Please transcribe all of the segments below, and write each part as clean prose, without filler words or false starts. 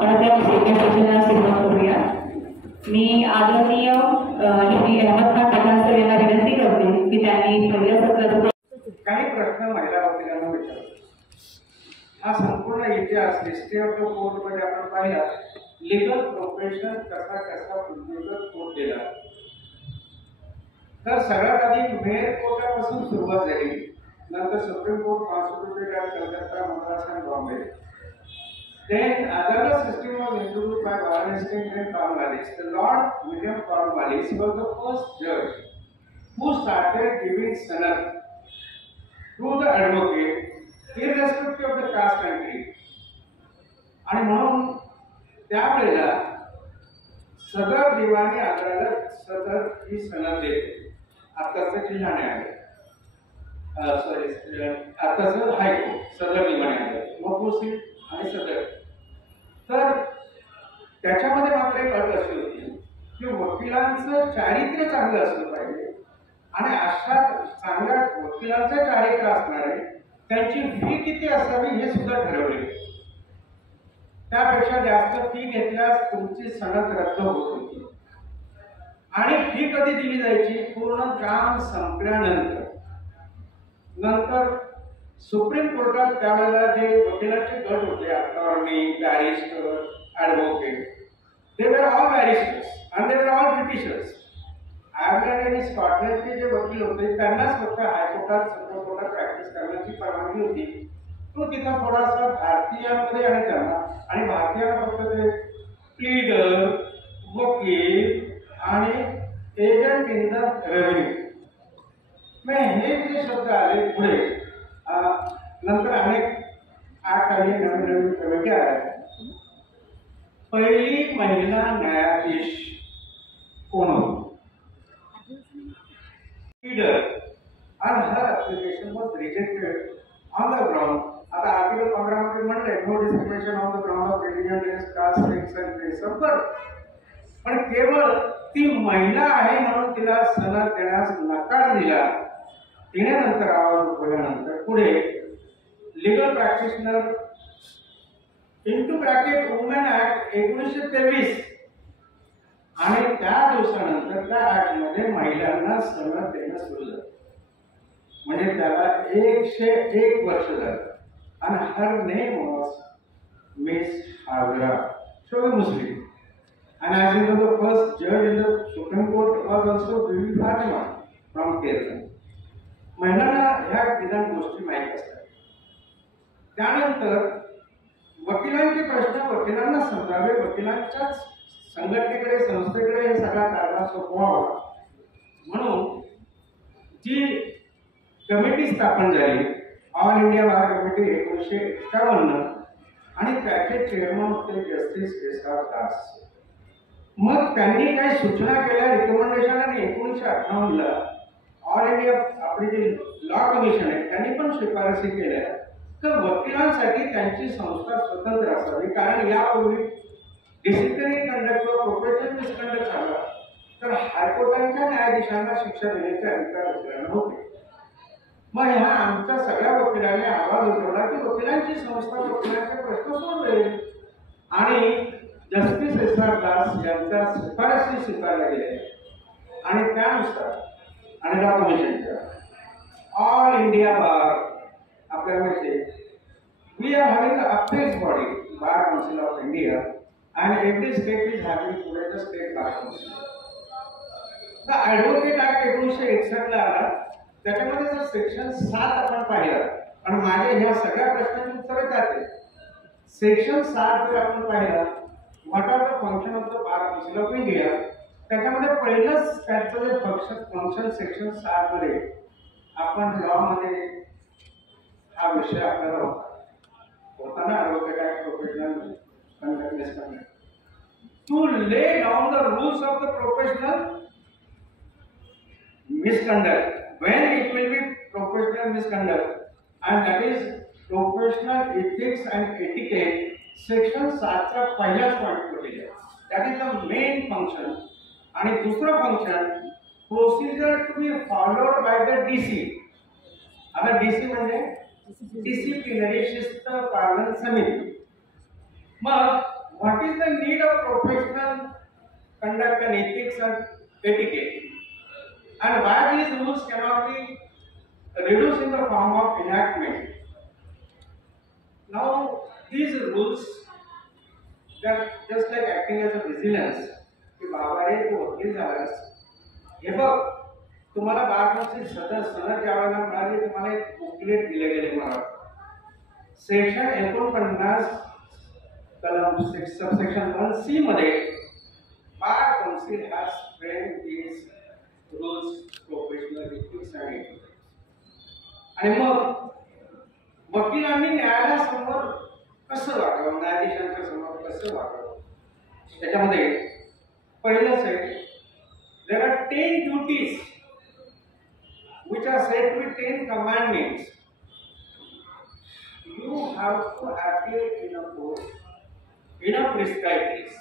आपण त्या सेशनला सुरुवात करूया। मी आदरणीय श्री अहमद खान पठाण सर यांना विनंती करते की त्यांनी पहिल्या सत्रात काही प्रश्न महिला वकिलांना विचारले। हा संपूर्ण इतिहास हिस्ट्री ऑफ द कोर्ट मध्ये आपण पाहिला, लीगल प्रोफेशन कसा लीगल कोर्ट केला। तर सगळ्यात आधी मेयर कोर्टापासून सुरुवात झाली, नंतर supreme court, constituted at Calcutta, Madras and Bombay. Then another system was introduced by Varanasi and Cornwallis. The Lord William Cornwallis was the first judge who started giving sanad to the advocate irrespective of the caste and creed. आणि म्हणून त्यावेळेला सदर दिवाणी अदालत सदर ही सनद देते। आताचं जिल्हा न्यायालय आताचं हायकोर्ट सदर दिवाणी अदालत, मग आणि सदर। तर त्याच्यामध्ये मात्र एक अट अशी होती की वकिलांचं चारित्र्य चांगलं असलं पाहिजे आणि अशा चांगल्या वकिलांचं चारित्र्य असणारे त्यांची फी किती असावी हे सुद्धा ठरवले। त्यापेक्षा जास्त फी घेतल्यास तुमची सनद रद्द होत होती आणि फी कधी दिली जायची? पूर्ण काम संपल्यानंतर। नंतर सुप्रीम कोर्टात त्यावेळेला जे वकिलांचे गट होते, attorney, barrister, advocate, they were all बॅरिस्टर्स आणि दे वर ऑल ब्रिटिशर्स। आयर्लंड आणि स्कॉटलंडचे जे वकील होते त्यांनाच फक्त हायकोर्टात सुप्रीम कोर्टात प्रॅक्टिस करण्याची परवानगी होती। तो तिथं थोडासा भारतीयांमध्ये आणि त्यांना आणि भारतीयांना फक्त ते प्लीडर, वकील आणि एजंट इन द रेव्हेन्यू, मग हे जे शब्द आले पुढे नंतर अनेक ऍक्ट आले, नवीन कमिटी आल्या। पहिली महिला न्यायाधीश कोण होती? Leader, and her application was rejected on the ground. आता आर्टिकल 15 मध्ये म्हणले no discrimination on the ground of religion, race, caste, sex and place of birth, पण केवळ ती महिला आहे म्हणून तिला सनद देण्यास नकार दिला। तिने नंतर आवाज उठवल्यानंतर पुढे legal practitioner into bracket women act 1923 आणि त्या दिवसानंतर त्या ऍक्ट मध्ये महिलांना सनद देणं सुरू झालं। म्हणजे त्याला 101 वर्ष झालं आणि her name was miss Hajra, show Muslim, and as you know the first judge in the Supreme Court was also Bibi Fatima from Kerala. महिलांना ह्या निदान गोष्टी माहीत असतात। त्यानंतर वकिलांचे प्रश्न वकिलांना समजावे, वकिलांच्याच संघटनेकडे संस्थेकडे हे सगळा कारभार सोपवावा म्हणून जी कमिटी स्थापन झाली, ऑल इंडिया बार कमिटी 1951, आणि त्याचे चेअरमन होते जस्टिस एस.आर. दास। मग त्यांनी काही सूचना केल्या, रिकमेंडेशन, आणि 1958ला ऑल इंडिया आपली जी लॉ कमिशन आहे त्यांनी पण शिफारसी केल्या तर वकिलांसाठी त्यांची संस्था स्वतंत्र असावी, कारण यापूर्वी डिसिप्लिनरी कंडक्ट व प्रोफेशनल मिसकंडक्ट झाला तर हायकोर्टाच्या न्यायाधीशांना शिक्षा देण्याचे अधिकार वकिलांना होते। मग ह्या आमच्या सगळ्या वकिलांनी आवाज उठवला की वकिलांची संस्था वकिलांचे प्रश्न सोडवेल आणि जस्टिस एस.आर. दास यांच्या शिफारसी स्वीकारल्या गेल्या आणि त्यानुसार आणि लॉ कमिशनच्या ऑल इंडिया बार आपल्याला माहिती आहे, we are having a apex body, bar council of India, and every state is having today the state bar council. The Advocate Act 1961 ला आला, त्याच्यामध्ये जर सेक्शन 7 आपण पाहिलं आणि माझे ह्या सगळ्या प्रश्नांची उत्तरे त्यात आहेत। सेक्शन 7 जर आपण पाहिलं, what are the function of the bar council of India, त्याच्यामध्ये पहिलंच त्याचं जे फंक्शन सेक्शन 7 मध्ये आपण लॉ मध्ये हा विषय आपल्याला होता ना, advocate act professional conduct misconduct, to lay down the rules of the professional misconduct when it will be professional misconduct, and that is professional ethics and etiquette. Section 7 चा पहिलाच पॉइंट दिलेला आहे, that is the main function. आणि दुसरं function procedure to be followed by the DC. आता DC म्हणजे disciplinary शिस्त पालन समिती। मग what is the need of professional conduct and ethics and etiquette, and why these rules cannot be reduced in the form of enactment. Now, these rules, they are just like acting as a vigilance. की बाबा रे तू वकील झालास, हे बघ तुम्हाला बारमासी सनद ज्या वेळेला मिळाली तुम्हाला एक बुकलेट दिले गेले मला सेक्शन 49 कलम सबसेक्शन 1C मध्ये bar council has frame these rules professional ethics and ethics. आणि मग वकिलांनी न्यायालयासमोर कसं वागावं, न्यायाधीशांच्या समोर कसं वागावं, त्याच्यामध्ये पहिलंच आहे there are 10 duties which are said to be 10 commandments. You have to appear in a court in a prescribed place.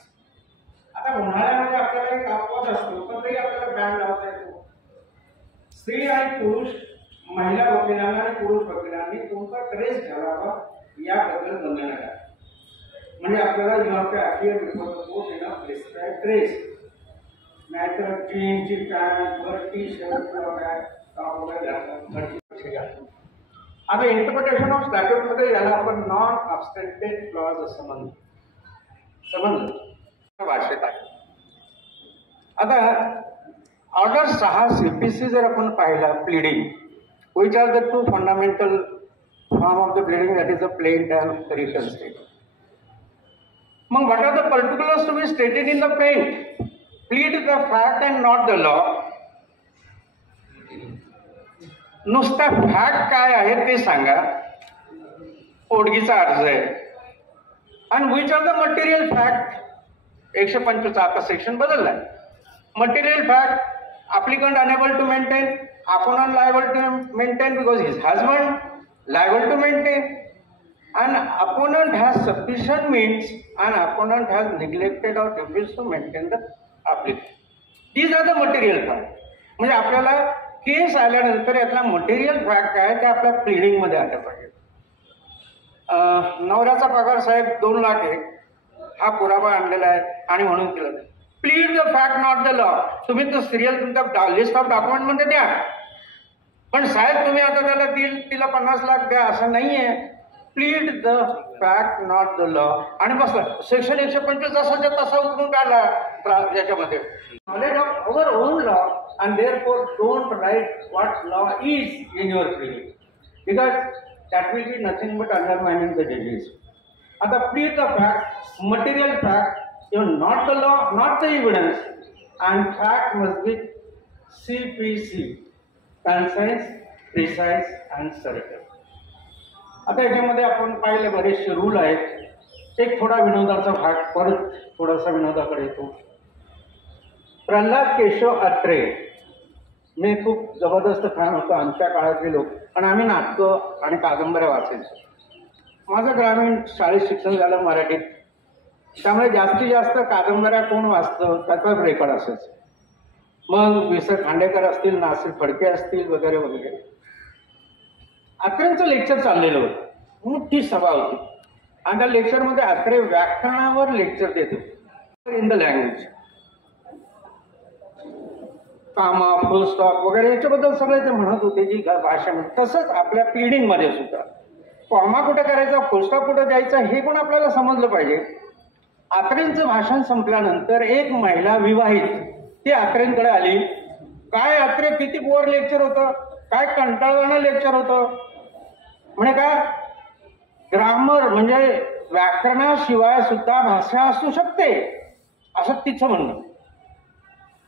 आता उन्हाळ्यामध्ये आपल्याला एक अपवाद असतो पण तरी आपल्याला बँड लावता येतो. स्त्री आणि पुरुष, महिला वकिलांना आणि पुरुष वकिलांनी कोणता ड्रेस घालावा याबद्दल बंधन आहे. म्हणजे आपल्याला you have to appear before the court in a prescribed dress. नाहीतर जीन्सची पॅन्ट वर टी शर्ट किंवा काय टॉप वगैरे घालतात. आता इंटरप्रिटेशन ऑफ स्टॅट्यूटमध्ये याला आपण नॉन सबस्टॅन्टिव्ह क्लॉज असं म्हणतो. समजलं भाषेत आहे. आता ऑर्डर 6 CPC जर आपण पाहिला pleading, which are the two fundamental form of the pleading, that is the plaint and written statement. Mong what are the particulars to be stated in the plaint? Plead the fact and not the law. नुसता fact काय आहे ते सांगा, पोटगीचा अर्ज आहे. आणि which are the material fact. 145 आता सेक्शन बदललाय. Material fact, applicant unable to maintain, opponent liable to maintain because his husband liable to maintain, and opponent has sufficient means and opponent has neglected or refused to maintain the applicant. These are the material fact. म्हणजे आपल्याला केस आल्यानंतर यातला material fact काय ते आपल्या pleading मध्ये आलं पाहिजे. नवऱ्याचा पगार साहेब 2 लाख आहे, हा पुरावा आणलेला आहे आणि म्हणून केलं. Plead the fact not the law. तुम्ही तो सिरियल तुमच्या लिस्ट ऑफ डॉक्युमेंट मध्ये द्या, पण साहेब तुम्ही आता त्याला तिला 50 लाख द्या असं नाहीये. Plead the fact not the law. आणि बसलं सेक्शन 125 जसाच्या तसा उचलून काढला याच्यामध्ये. Knowledge of our own law and therefore don't write what law is in your pleading, because that will be nothing but undermining the जजेस. आता plead the fact, material fact, not the law, not the evidence, and fact must be CPC, concise, precise and certain. आता याच्यामध्ये आपण पाहिले बरेचसे rule आहेत. एक थोडा विनोदाचा भाग, परत थोडासा विनोदाकडे येतो. प्रल्हाद केशव अत्रे, मी खूप जबरदस्त फॅन होतो आमच्या काळातले लोक, आणि आम्ही नाटकं आणि कादंबऱ्या वाचायचो. माझं ग्रामीण शाळेत शिक्षण झालं मराठीत, त्यामुळे जास्तीत जास्त कादंबऱ्या कोण वाचतं त्याचाच रेकॉर्ड असायचं. मग वि स खांडेकर असतील, नासिर फडके असतील वगैरे वगैरे. अत्रेंचं लेक्चर चाललेलं होतं, मोठी सभा होती, आणि त्या लेक्चरमध्ये अत्रे व्याकरणावर लेक्चर देत होते इन द लँग्वेज. कामा, फुल स्टॉप वगैरे याच्याबद्दल सगळे ते म्हणत होते की भाषेमध्ये. तसंच आपल्या प्लीडिंगमध्ये सुद्धा कॉमा कुठं करायचा, फुल स्टॉप कुठं द्यायचा हे पण आपल्याला समजलं पाहिजे. अत्रेंचं भाषण संपल्यानंतर एक महिला विवाहित ती अत्रेंकडे आली. काय अत्रे, किती बोर लेक्चर होतं, काय कंटाळवाणं लेक्चर होतं. म्हणजे काय, ग्रामर म्हणजे व्याकरणाशिवाय सुद्धा भाषा असू शकते असं तिचं म्हणणं.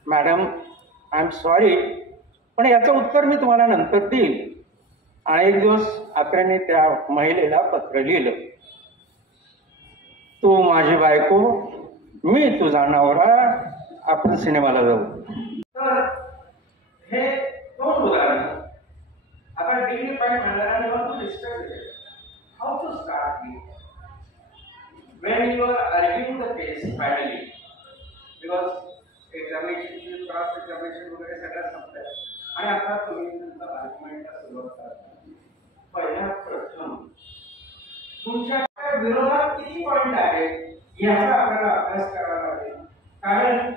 मॅडम आय एम सॉरी, पण याचं उत्तर मी तुम्हाला नंतर देईल. आणि एक दिवस अत्रेने त्या महिलेला पत्र लिहिलं, तू माझी बायको, मी तुझा नवरा, आपण सिनेमाला जाऊ. तर हे 2 उदाहरण. आता dignified manner to discuss how to start when you are arguing the case finally, because examination, cross examination वगैरे सगळं संपलं आणि आता तुम्ही तुमचा आर्ग्युमेंटला सुरुवात करा. पहिला प्रश्न, तुमच्या विरोधात किती पॉइंट आहेत याचा आपल्याला अभ्यास करावा लागेल. कारण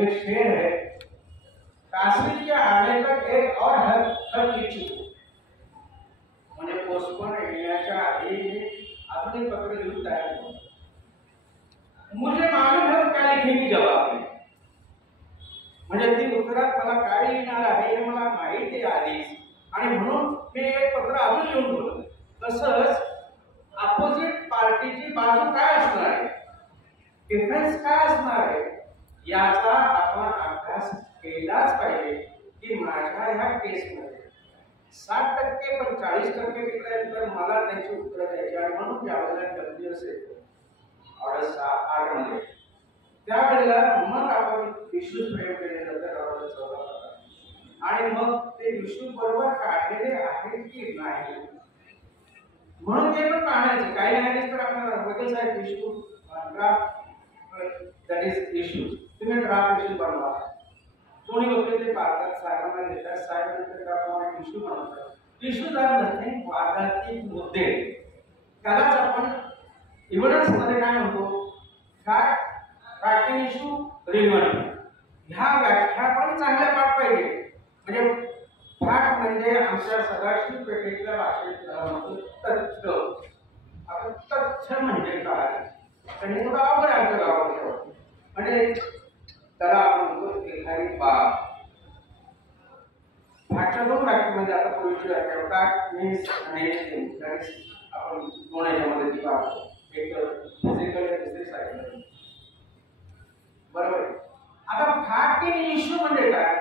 एक शेर है, काश्मीर के आने तक एक और हर इच्छुक, म्हणजे पोस्टपोन येण्याच्या आधी अजून एक पत्र लिहून तयार केलं. मुझे मालूम है क्या लिखेंगी जवाब में, म्हणजे ती उत्तरात मला काय लिहिणार आहे हे मला माहिती आहे आधीच, आणि म्हणून मी एक पत्र अजून लिहून ठेवलं. तसंच अपोजिट पार्टीची बाजू काय असणार आहे, डिफेन्स काय असणार आहे, याचा आपण अभ्यास केलाच पाहिजे. की माझ्या ह्या केसमध्ये 60% पण 40% विकल्यानंतर मला त्यांची उत्तरं द्यायची, आणि म्हणून ज्यावेळेला डब्ल्यू असेल ऑर्डर 8 मध्ये त्यावेळेला मग आपण इश्यूज फ्रेम केले जातात ऑर्डर 14, आणि मग ते इश्यू बरोबर काढलेले आहेत की नाही म्हणून ते पण पाहण्याचे. काही नाही तर आपल्याला वकील साहेब issue draft that is issues, तुम्ही ड्राफ्ट इश्यू बनवा. दोन्ही वकील ते पाहतात, साहेबांना देतात, साहेब ड्राफ्ट इश्यू बनवतात. इश्यूज आर नथिंग वादातीत मुद्दे, त्यालाच आपण एव्हिडन्स मध्ये काय म्हणतो, फॅक्ट इश्यू रिलेव्हंट. ह्या व्याख्या पण चांगल्या पाठ पाहिजे. म्हणजे फॅक्ट म्हणजे आमच्या सदाशिव पेठेतल्या भाषेत तथ्य. आता तथ्य म्हणजे काय, आणि थोडं अवघड आहे आमच्या गावात. म्हणजे त्याला आपण म्हणतो एखादी बाब. फॅक्टच्या 2 व्याख्यामध्ये आता पूर्वीची व्याख्या फॅक्ट मीन्स आणि आपण दोन याच्यामध्ये ती पाहतो, एक फिजिकल आणि दुसरी सायकोलॉजी. बरोबर. आता फॅक्ट इन इश्यू म्हणजे काय,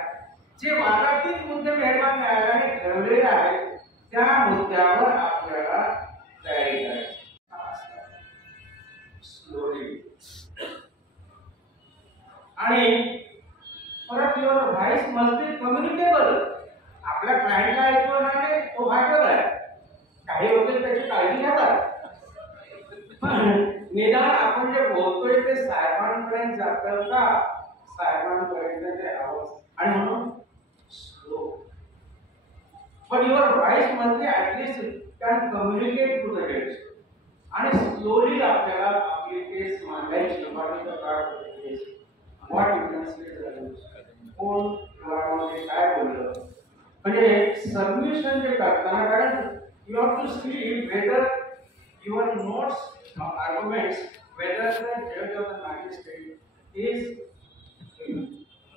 जे वादातीत मुद्दे मेहरबान न्यायालयाने ठरवलेले आहेत त्या मुद्द्यावर आपल्याला तयारी करायची. स्लोली आणि परत your voice must be communicable. आपल्या क्लायंटला ऐकून नाही तो भागवत आहे. काही लोक त्याची काळजी घेतात, निदान आपण जे बोलतोय ते साहेबांपर्यंत जातं का, साहेबांपर्यंत ते आवाज, आणि म्हणून स्लो. पण युअर व्हॉइस मध्ये at least can communicate to the जज. आणि स्लोली आपल्याला आपली केस मांडायची. व्हॉट यू कॅन से कोण काय बोललं, म्हणजे सबमिशन जे करताना, कारण you have to see whether your notes arguments, whether the judge or the magistrate is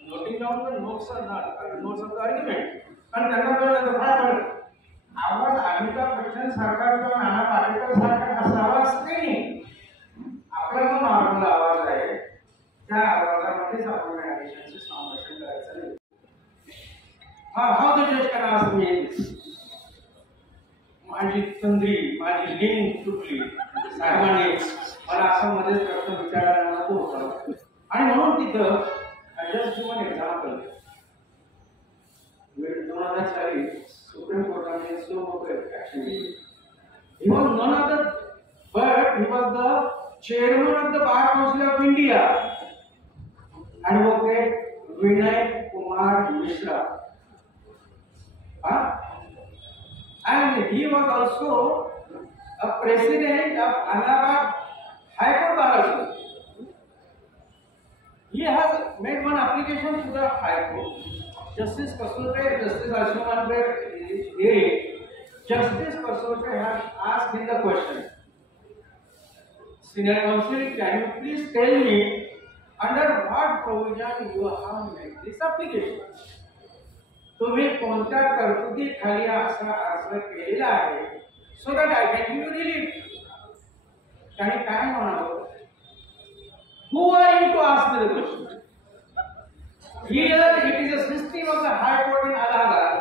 noting down the notes or not, notes of the argument. पण त्यांना कळलं काय पडलं, आवाज अमिताभ बच्चन सारखा किंवा नाना पाटेकर सारखा असावा असं नाही. आपला जो नॉर्मल आवाज आहे त्या आवाजामध्येच आपण न्यायाधीशांशी संभाषण करायचं नाही. हाऊ द जज कॅन आस्क मी दिस, माझी तंद्री माझी लिंक तुटली, साहेबांनी मला असं मध्येच प्रश्न विचारायला नको होता. आणि म्हणून तिथं जस्ट वन एक्झाम्पल, 2000 साली सुप्रीम कोर्टाने सो मोठं ऍक्शन घेतली. He was none other but he was the chairman of the bar council of India, advocate Vinay Kumar Mishra. And he was also a president of Allahabad High Court Bar Association. He has made one application to the High Court. Justice Kasote, Justice Ashuman hearing, Justice Kasote has asked him the question, Senior Counsel, can you please tell me under what provision you have made this application? तुम्ही कोणत्या तरतुदी खाली असा अर्ज केलेला आहे, so that I can give you relief. त्याने काय म्हणावं, who are you to ask the question. Here it is a system of the high court in Allahabad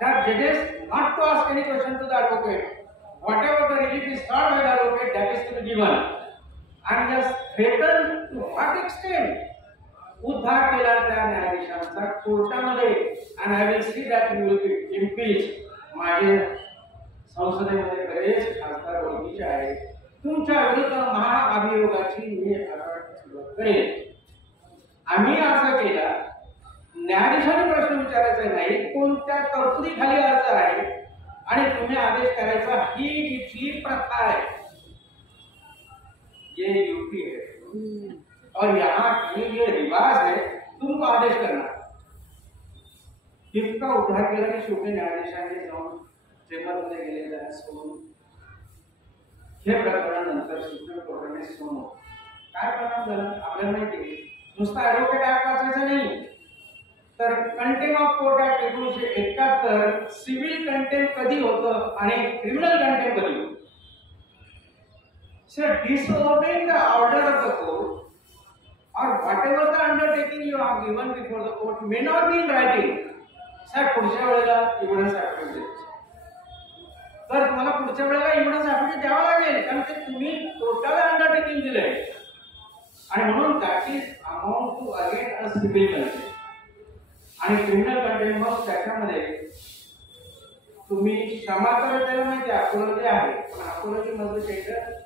that judges not to ask any question to the advocate. Whatever the relief is sought by the advocate, that is to be given. And just threaten to what extent उद्धार केला त्या न्यायाधीशांचा कोर्टामध्ये. and I will see that you will be impeached. माझे संसदेमध्ये बरेच खासदार ओळखीचे आहेत, तुमच्या विरुद्ध महाअभियोगाची मी सुरुवात करेन. आम्ही असं केला, न्यायाधीशाने प्रश्न विचारायचा नाही कोणत्या तरतुदी खाली अर्ज आहे आणि तुम्ही आदेश करायचा, ही इथली प्रथा आहे. ये यूपी है और यहाँ की ये रिवाज है, तुमको आदेश करना। इतका उद्धार केला की शेवटी न्यायाधीशांनी जाऊन चेंबरमध्ये गेलेलं आहे सोडून हे प्रकरण नंतर सुप्रीम कोर्टाने सोडून काय परिणाम झाला आपल्याला माहिती आहे। नुसता ॲडव्होकेट ऍक्ट वाचायचं नाही तर contempt of court act 1971 civil contempt कधी होतं आणि क्रिमिनल कंटेम्प्ट कधी होतं। Sir disobeying the order of the court or whatever the undertaking you have given before the court may not be in writing. Sir पुढच्या वेळेला evidence affidavit द्यायचं तर तुम्हाला पुढच्या वेळेला एव्हिडन्स ॲफिडेव्हिट द्यावं लागेल कारण ते तुम्ही टोटल अंडरटेकिंग दिलंय आणि म्हणून that is amount to again a civil contempt आणि क्रिमिनल कंटेम्प्ट मग त्याच्यामध्ये तुम्ही क्षमा तर त्याला माहिती अपोलॉजी आहे पण अपोलॉजी मध्ये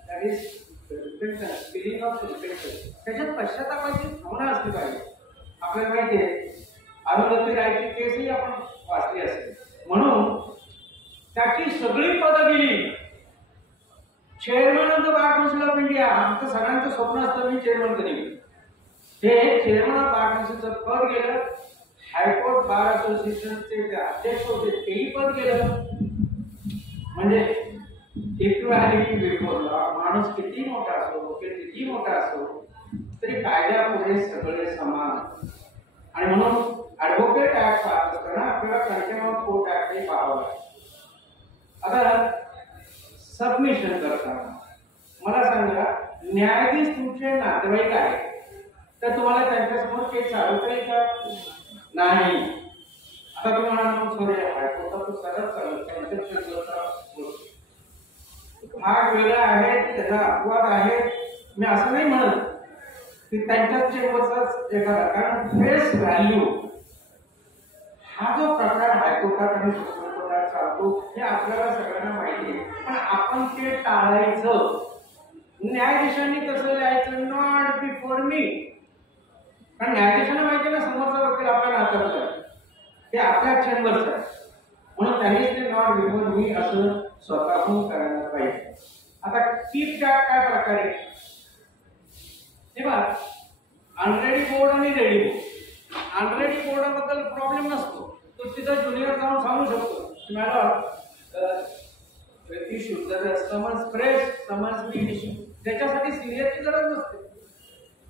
दॅट इज रिपेंटन्स फिलिंग ऑफ रिपेंटन्स त्याच्यात पश्चातापाची भावना असली पाहिजे। आपल्याला माहिती आहे अरुंधती रायची केसही आपण वाचली असेल म्हणून त्याची सगळी पदं गेली। Chairman of the bar council of India आमचं सगळ्यांचं स्वप्न असतं मी चेअरमन कधी हे चेअरमन ऑफ बार काउन्सिलचं पद गेलं। हायकोर्ट बार असोसिएशनचे जे अध्यक्ष होते तेही पद गेलं। म्हणजे इक्वॅलिटी बिफोर लॉ माणूस किती मोठा असो वकील किती मोठा असो तरी कायद्यापुढे सगळे समान आणि म्हणून ॲडव्होकेट ऍक्ट पाहत असताना आपल्याला कंटेम्प्ट ऑफ कोर्ट ऍक्टही पाहावं लागेल। आता सबमिशन करताना मला सांगा न्यायाधीश तुमचे नातेवाईक आहे तर तुम्हाला त्यांच्यासमोर केस चालवता येईल का नाही। आता तुम्हाला सॉरी हायकोर्टात तो सरळ भाग वेगळा आहे त्याचा अपवाद आहे मी असं नाही म्हणत की त्यांच्याच चेंबरचाच एखादा कारण फेस व्हॅल्यू हा जो प्रकार हायकोर्टात आणि सुप्रीम कोर्टात चालतो हे आपल्याला सगळ्यांना माहिती आहे पण आपण ते टाळायचं। न्यायाधीशांनी कसं लिहायचं नॉट बिफोर मी कारण न्यायाधीशांना माहिती आहे ना समोरचा वकील आपल्या नात्याचा आहे ते आपल्या चेंबरचा आहे म्हणून त्यांनीच ते नॉट बिफोर मी असं स्वतःहून करायला पाहिजे। आता कीप बॅक काय प्रकारे तेव्हा अनरेडी बोर्ड आणि रेडी बोर्ड अनरेडी बोर्डाबद्दल प्रॉब्लेम नसतो तो तिथं ज्युनियर जाऊन सांगू शकतो मॅडम इश्यू जर समन्स प्रेस समन्स बी इश्यू त्याच्यासाठी सिनियरची गरज नसते।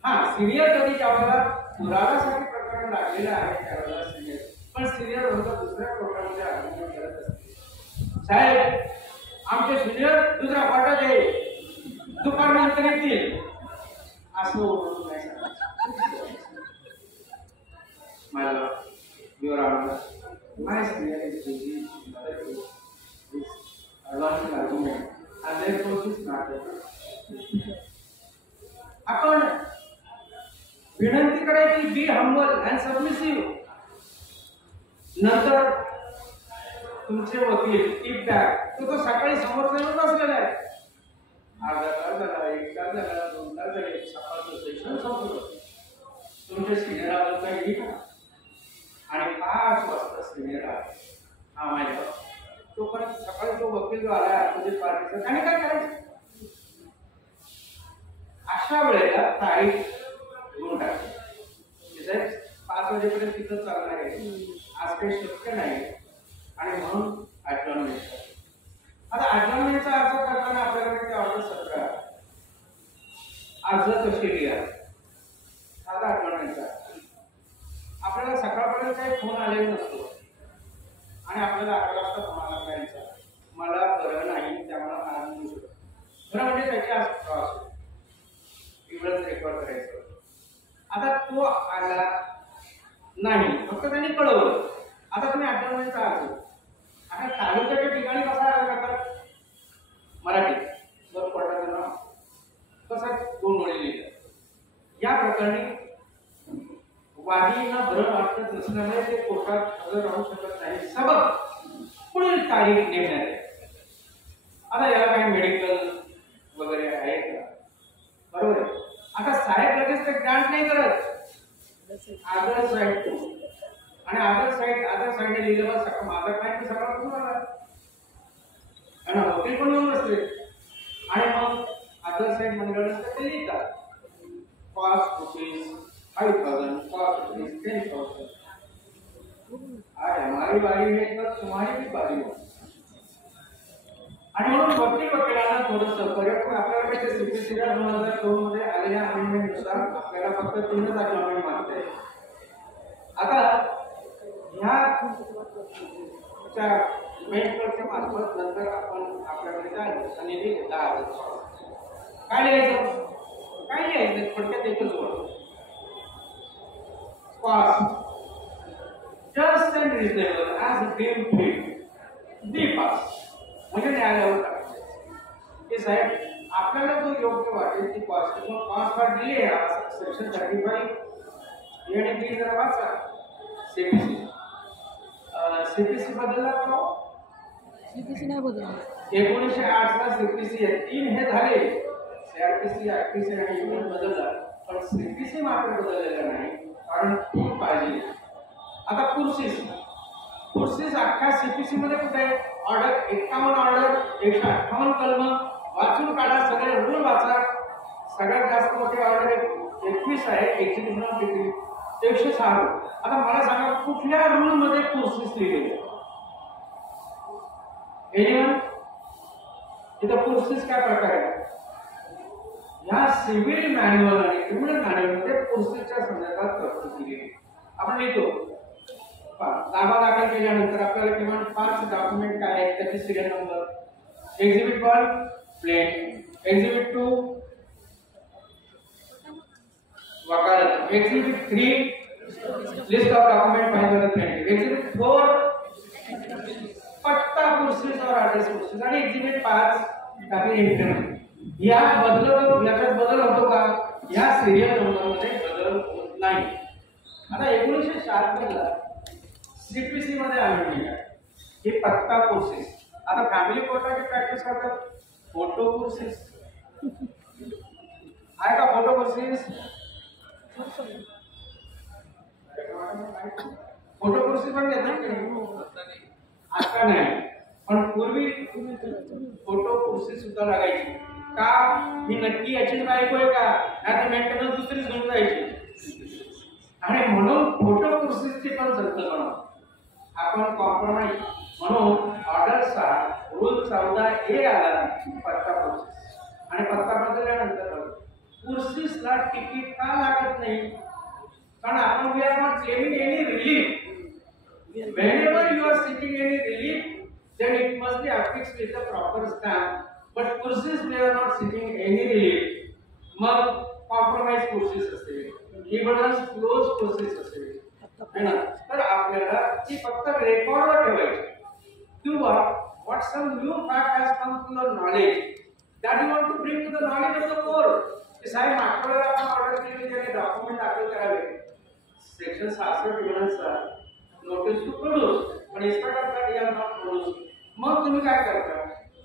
हा सिनियर कधी ज्यावेळेला पुराव्यासाठी प्रकरण लागलेलं आहे त्यावेळेला सिनियर पण सिनियर होता दुसऱ्या कोर्टामध्ये आर्ग्युमेंट करत असते साहेब आमचे सिनियर दुसऱ्या कोर्टात आहे दुपारनंतर येतील असं ओरडून नाही सांगायचं। मला your honour my senior is busy in other case advancing argument and therefore this matter आपण विनंती करायची बी हंबल अँड सबमिसिव्ह नंतर तुमचे वकील कीप बॅक तो सकाळी समोर जाऊन बसलेला आहे अर्धा तास झाला एक तास झाला 2 तास झाले सकाळचं सेशन संपलं तुमचे सिनियर आलं काही ठीक आहे आणि 5 वाजता सिनियर आला हा माझ्या तो पण सकाळी तो वकील जो आला अपोजिट पार्टीचा त्याने काय करायचं अशा वेळेला तारीख घेऊन टाकली 5 वाजेपर्यंत तिथं चालणार आहे आज काही शक्य नाही आणि म्हणून ॲडजॉर्नमेंट आता ॲडजॉर्नमेंटचा अर्ज करताना आपल्याकडे ऑर्डर 17 अर्ज कशी लिहा साधा ॲडजॉर्नमेंटचा आपल्याला सकाळपर्यंत काही फोन आलेला नसतो आणि आपल्याला 11 वाजता फोन आला त्यांचा मला बरं नाही त्यामुळे आज नाही शकत खरं म्हणजे त्याची आज त्रास एवढंच रेकॉर्ड करायचं। आता तो आला नाही फक्त त्यांनी कळवलं आता तुम्ही ॲडजॉर्नमेंटचा अर्ज आता तालुक्याच्या ठिकाणी कसा अर्ज करतात मराठीत वर कोर्टाचं नाव कसा 2 ओळी लिहितात या प्रकरणी वादींना बरं वाटत नसल्यामुळे ते कोर्टात हजर राहू शकत नाही सबब पुढील तारीख नेमण्यात आहे। आता याला काही मेडिकल वगैरे आहे का बरोबर आहे आता साहेब लगेच ते ग्रांट नाही करत आदर साईड आणि आदर साईडने लिहिलं सकाळ माझा काय ते सकाळ पूर्ण आला आणि वकील पण येऊन बसले आणि मग आदर साईड मंडळानंतर ते 5,000, cost is 10,000. आज हमारी बारी है तो तुम्हारी भी बारी हो. आणि म्हणून वकिलांना थोडंसं फरक पण आपल्याकडे ते सीपीसीला 2002 मध्ये आलेल्या अमेंडमेंटनुसार आपल्याला फक्त 3च अमेंडमेंट मागते. आता ह्या मेंटरच्या मार्फत नंतर आपण आपल्याकडे काय निधी 10,000 काय लिहायचं काय लिहायचं थोडक्यात एकच वळ cost just and reasonable as deemed fit the pass म्हणजे न्यायालयावर टाकायचं की साहेब आपल्याला जो योग्य वाटेल ती कॉस्ट किंवा कॉस्ट फॉर डिले सेक्शन 35 आणि बी जरा वाचा सीपीसी सीपीसी बदलला का सीपीसी नाही बदलला 1908 ला सीपीसी आहे 3 हे झाले सीआरपीसी आरपीसी आणि युनियन बदलला पण सीपीसी मात्र बदललेला नाही कारण ती पाहिजे. आता कुर्सीस अख्ख्या सीपीसी मध्ये कुठे ऑर्डर 51 ऑर्डर 158 कलम वाचून काढा सगळे रूल वाचा. सगळ्यात जास्त मोठी ऑर्डर 21 आहे एक्झिक्युशन ऑफ डिग्री 106. आता मला सांगा कुठल्या रूल मध्ये कुर्सीस लिहिलेले एनिवन इथं कुर्सीस काय प्रकार आहे या सिव्हिल मॅन्युअल आणि क्रिमिनल मॅन्युअल मध्ये कुर्सीच्या संदर्भात तरतूद केली. आपण लिहितो दावा दाखल केल्यानंतर आपल्याला किमान 5 डॉक्युमेंट काय आहेत त्याची serial number. Exhibit 1 plaint, exhibit 2 vakalat, exhibit 3 list of document file by the plaint, exhibit 4 patta कुर्सीस और ॲड्रेस कुर्सीस आणि एक्झिबिट 5 काही इंटरनेट. यात बदल होतो का या सिरियल नंबर मध्ये बदल होत नाही. आता 1976 ला सीपीसी मध्ये आलेली आहे ही पत्ता कोर्सेस. आता फॅमिली कोर्टाची प्रॅक्टिस करतात फोटो कोर्सेस आहे का फोटो कोर्सेस फोटो कोर्सेस पण घेतात आता नाही पण पूर्वी फोटो कोर्सेस सुद्धा लागायची का ही नक्की याची बायको आहे का नाही मेंटेनन्स दुसरीच घेऊन जायची आणि म्हणून फोटो कोर्सेसची पण संकल्पना आपण कॉम्प्रोमाइज म्हणून ऑर्डर 6 रूल 14A आला पत्ता कोर्सेस आणि पत्ता बदलल्यानंतर कोर्सेसला तिकीट का लागत नाही कारण आपण we are not claiming any relief. whenever you are seeking any relief then it must be affixed with the proper stamp but courses we are not seeking any relief मग compromise courses असेल इव्हडन्स close courses असेल है ना तर आपल्याला ती फक्त रेकॉर्डवर ठेवायची किंवा what some new fact has come to your knowledge that you want to bring to the knowledge of the court की साहेब मागच्या आपण ऑर्डर केली त्याने डॉक्युमेंट दाखल करावे सेक्शन 66 विधानानुसार नोटीस टू प्रोड्यूस पण inspector of that are not produce. मग तुम्ही काय करता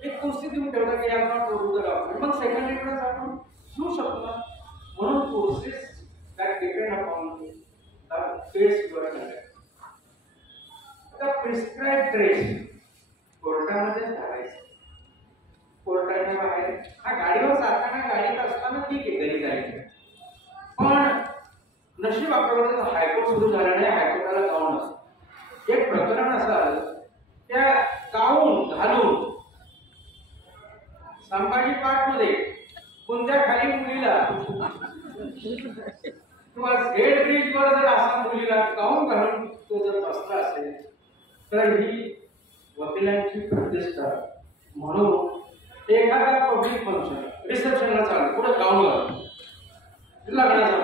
एक कुर्सी तुम्ही ठेवता की are not produce the document मग सेकंड एव्हिडन्स आपण घेऊ शकतो. म्हणून courses that depend upon the case your conduct. आता प्रिस्क्राइब ट्रेस कोर्टामध्ये धारायचं कोर्टाच्या बाहेर हा गाडीवर जाताना गाडीत असताना ठीक आहे घरी जायचं पण नशीब आपल्याकडे हायकोर्ट सुरू झाल्याने हायकोर्टाला गाऊन असतं. एक प्रकरण असं आलं त्या गाऊन घालून संभाजी पाठमध्ये कोणत्या खाली मुलीला किंवा झेड ब्रिजवर जर असा मुलीला गाऊन घालून तो जर बसला असेल तर ही वकिलांची प्रतिष्ठा. म्हणून एखादा पब्लिक फंक्शन रिसेप्शनला चालू पुढे गाऊन घालून लग्नाचा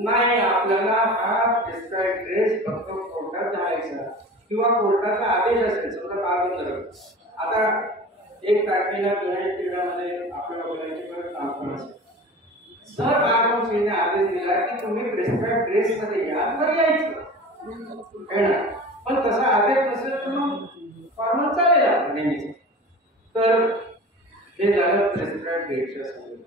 नाही आपल्याला हा प्रिस्क्राइब ड्रेस फक्त कोर्टात जायचा किंवा कोर्टाचा आदेश असेल समजा बालगंधर्व आता 1 तारखेला गणेश क्रीडामध्ये आपल्या वकिलांची काम असेल जर बालगंधर्वने आदेश दिला की तुम्ही प्रिस्क्राइब ड्रेस मध्ये या तर यायचं पण तसा आदेश नसेल तर फॉर्मल चालेल नेहमीच. तर हे झालं प्रिस्क्राइब ड्रेसच्या संदर्भात.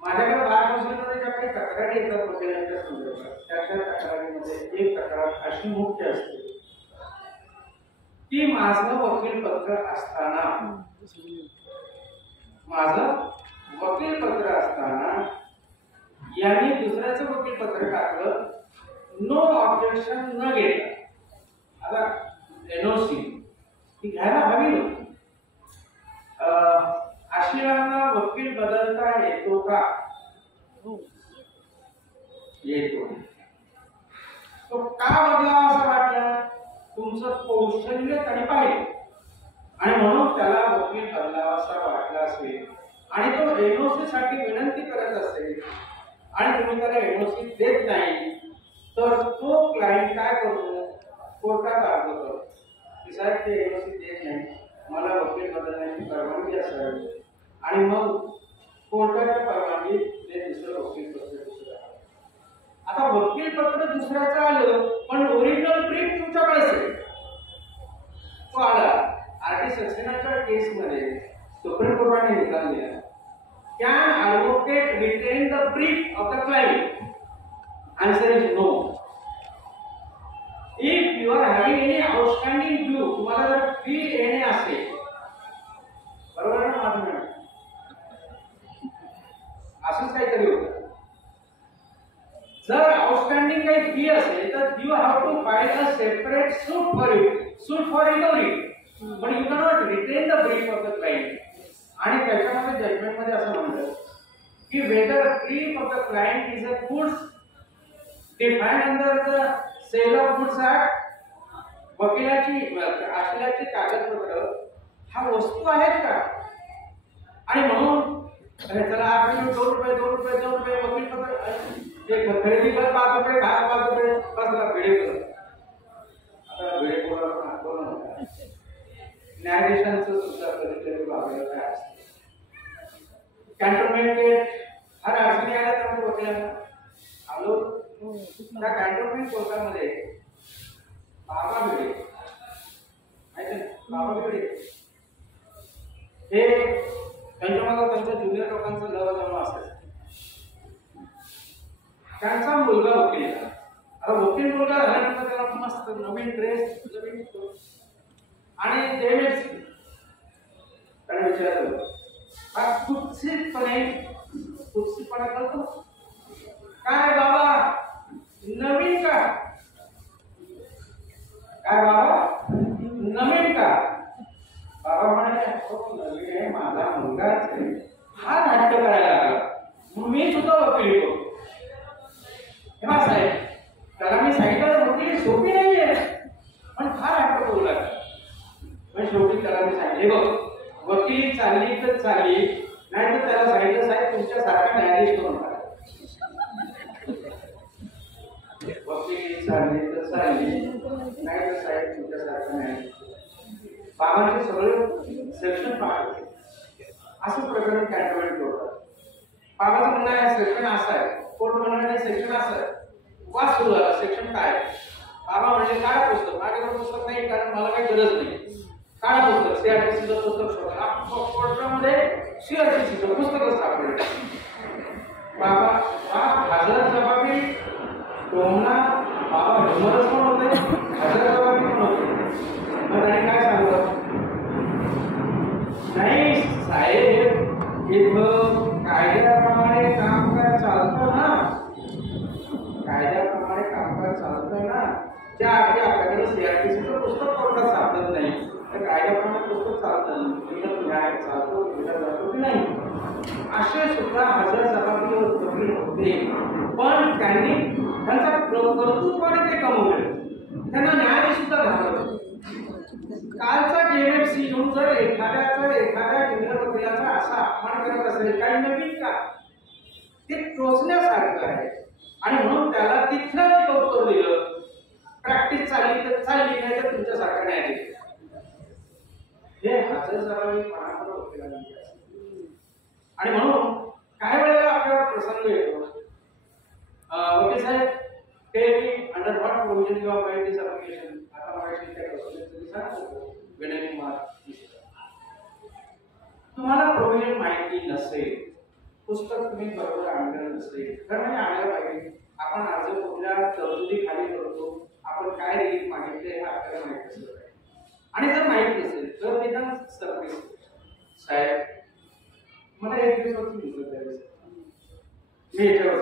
माझ्याकडे बालगंधर्वमध्ये ज्या काही तक्रारी येतात वकिलांच्या संदर्भात त्या तक्रारीमध्ये एक तक्रार अशी मुख्य असते की माझं वकीलपत्र असताना यांनी दुसऱ्याचं वकील पत्र टाकलं, नो ऑब्जेक्शन न घेता. आता एनओसी ही घ्यायला हवी होती. आशिलांना वकील बदलता येतो का? येतो. तो का बदलावा असं वाटलं? तुमचं कौशल्य त्याने पाहिलं आणि म्हणून त्याला वकील बदलावा असा वाटला असेल आणि तो एनओसी साठी विनंती करत असेल आणि तुम्ही त्याला एनओसी देत नाही, तर तो क्लायंट काय करतो? कोर्टात अर्ज करतो की साहेब ते एनओसी देत नाही, मला वकील बदलण्याची परवानगी असावी. आणि मग कोर्टाच्या परवानगी ते दुसरं वकील पत्र दुसरं. आता वकील पत्र दुसऱ्याचं आलं पण ओरिजिनल प्रिंट तुमच्याकडे असेल. तो आला. आरटी सक्सेनाच्या केसमध्ये सुप्रीम कोर्टाने निकाल दिला, can advocate retain the brief of the client? Answer is no. If you are having any outstanding due, तुम्हाला जर फी येणे असेल, बरोबर ना माझं म्हणणं? असंच काहीतरी होतं. जर आउटस्टँडिंग काही फी असेल तर you have to file a separate suit for it, suit for recovery, पण you cannot retain the brief of the client. आणि त्याच्यामध्ये जजमेंट मध्ये असं म्हणलं की whether brief of the client is a goods defined under the sale of goods act, वकिलाची आशिलाची कागदपत्र हा वस्तू आहेत का? आणि म्हणून चला आपण 2 रुपये वकील पत्र एक खरेदी कर 5 रुपये, 5 रुपये बसला वेळे कर. आता वेळे बोला न्यायाधीशांचं सुद्धा कधीतरी वागलं काय असतं. कॅन्टोन्मेंट गेट हर अडचणी आल्या तर वकिलांना आलो. त्या कॅन्टोन्मेंट कोर्टामध्ये बाबा भिडे माहिती ना, बाबा भिडे हे त्यांच्यामध्ये त्यांच्या ज्युनियर लोकांचं जवळ असायचं. त्यांचा मुलगा वकील झाला. आता वकील मुलगा झाल्यानंतर त्याला मस्त नवीन ड्रेस नवीन आणि डेव्हिड त्याने विचारलं, हा कुत्सितपणा करतो काय बाबा? नवीन का? काय बाबा नवीन का? बाबा म्हणाले, नवीन आहे, माझा मुलगाच आहे. हा नाट्य करायला लागला, मी सुद्धा वकील होतो. हे साहेब त्याला मी सांगितलं वकील सोपी नाहीये, पण फार नाट्य करू लागला. पण शेवटी त्याला मी सांगितले, बघ वकील चालली तर चालली, नाही तर त्याला सांगितलं साहेब तुमच्यासारखा न्यायाधीश करून टाका. वकील चालली तर चालली, नाही तर साहेब तुमच्यासारखा न्यायाधीश. बाबांचे सगळे सेक्शन पाळले. असं प्रकरण कॅन्टोन्मेंट कोर्टात. बाबाचं म्हणणं आहे सेक्शन असं आहे, कोर्ट म्हणणं सेक्शन असं आहे. वाद सुरू झाला, सेक्शन काय? बाबा म्हणजे काय पुस्तक? माझ्याकडे पुस्तक नाही कारण मला काही गरज नाही. काय पुस्तक? सीआरपीसीचं पुस्तक शोधा. कोर्टामध्ये सीआरपीसीचं पुस्तकच सापडलं. बाबा हा हजर जबाबी टोमना बाबा हिमतच पण होते, हजर जबाबी पण होते. मग त्यांनी काय सांगलं? नाही साहेब, इथं कायद्याप्रमाणे कामकाज चालतं ना, कायद्याप्रमाणे कामकाज चालतं ना. त्या आधी आपल्याकडे सीआरपीसीचं पुस्तक कोर्टात सापडत नाही, तर कायद्याप्रमाणे पुस्तक चालतं, न्याय चालतो जातो की नाही. असे सुद्धा हजर जबाबी होते, पण त्यांनी त्यांचा कर्तृत्वाने ते कमवले. त्यांना न्याय सुद्धा घालवला. कालचा जेएफसी येऊन जर एखाद्या ज्युनियर वकिलाचा असा अपमान करत असेल, काही नवीन का? ते टोचण्यासारखं आहे. आणि म्हणून त्याला तिथलं ते उत्तर दिलं, प्रॅक्टिस चालली तर चालली, नाही तर तुमच्यासारखं न्यायाधीश. हे हजर जबाबी पणाकडे वकिलांना. आणि म्हणून काही वेळेला आपल्याला प्रसंग येतो, वकील साहेब tell me under what provision you have made this application. आता माहिती काय कसं सांगतो वेनिंग मार्क. तुम्हाला प्रोव्हिजन माहिती नसेल, पुस्तक तुम्ही बरोबर आणलं नसेल, तर म्हणजे आणायला पाहिजे. आपण अर्ज कुठल्या तरतुदी खाली करतो, आपण काय रिलीफ मागितले हे आपल्याला माहित असलं पाहिजे. आणि जर माहित नसेल तर निदान सरप्राईज साहेब मला एक दिवस मी याच्यावर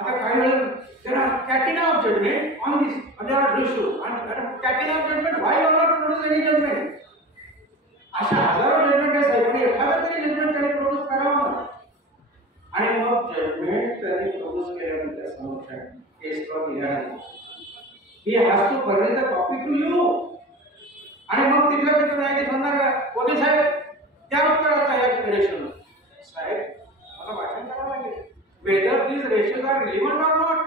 आता काही वेळेस there are catena of judgment on this and there are ratio and catena of judgment why you are not produce any judgment. अशा हजारो जजमेंट आहे पण एखादा तरी जजमेंट त्यांनी प्रोड्यूस करावं ना. आणि मग जजमेंट त्यांनी प्रोड्यूस केल्यानंतर समोरच्या केसवर निघाला he has to forward the copy to you. आणि मग तिथल्या तिथे न्यायाधीश म्हणणार कोणी साहेब त्या उत्तराचा या रेशो साहेब मला भाषण करावं लागेल whether this ratios are relevant or not.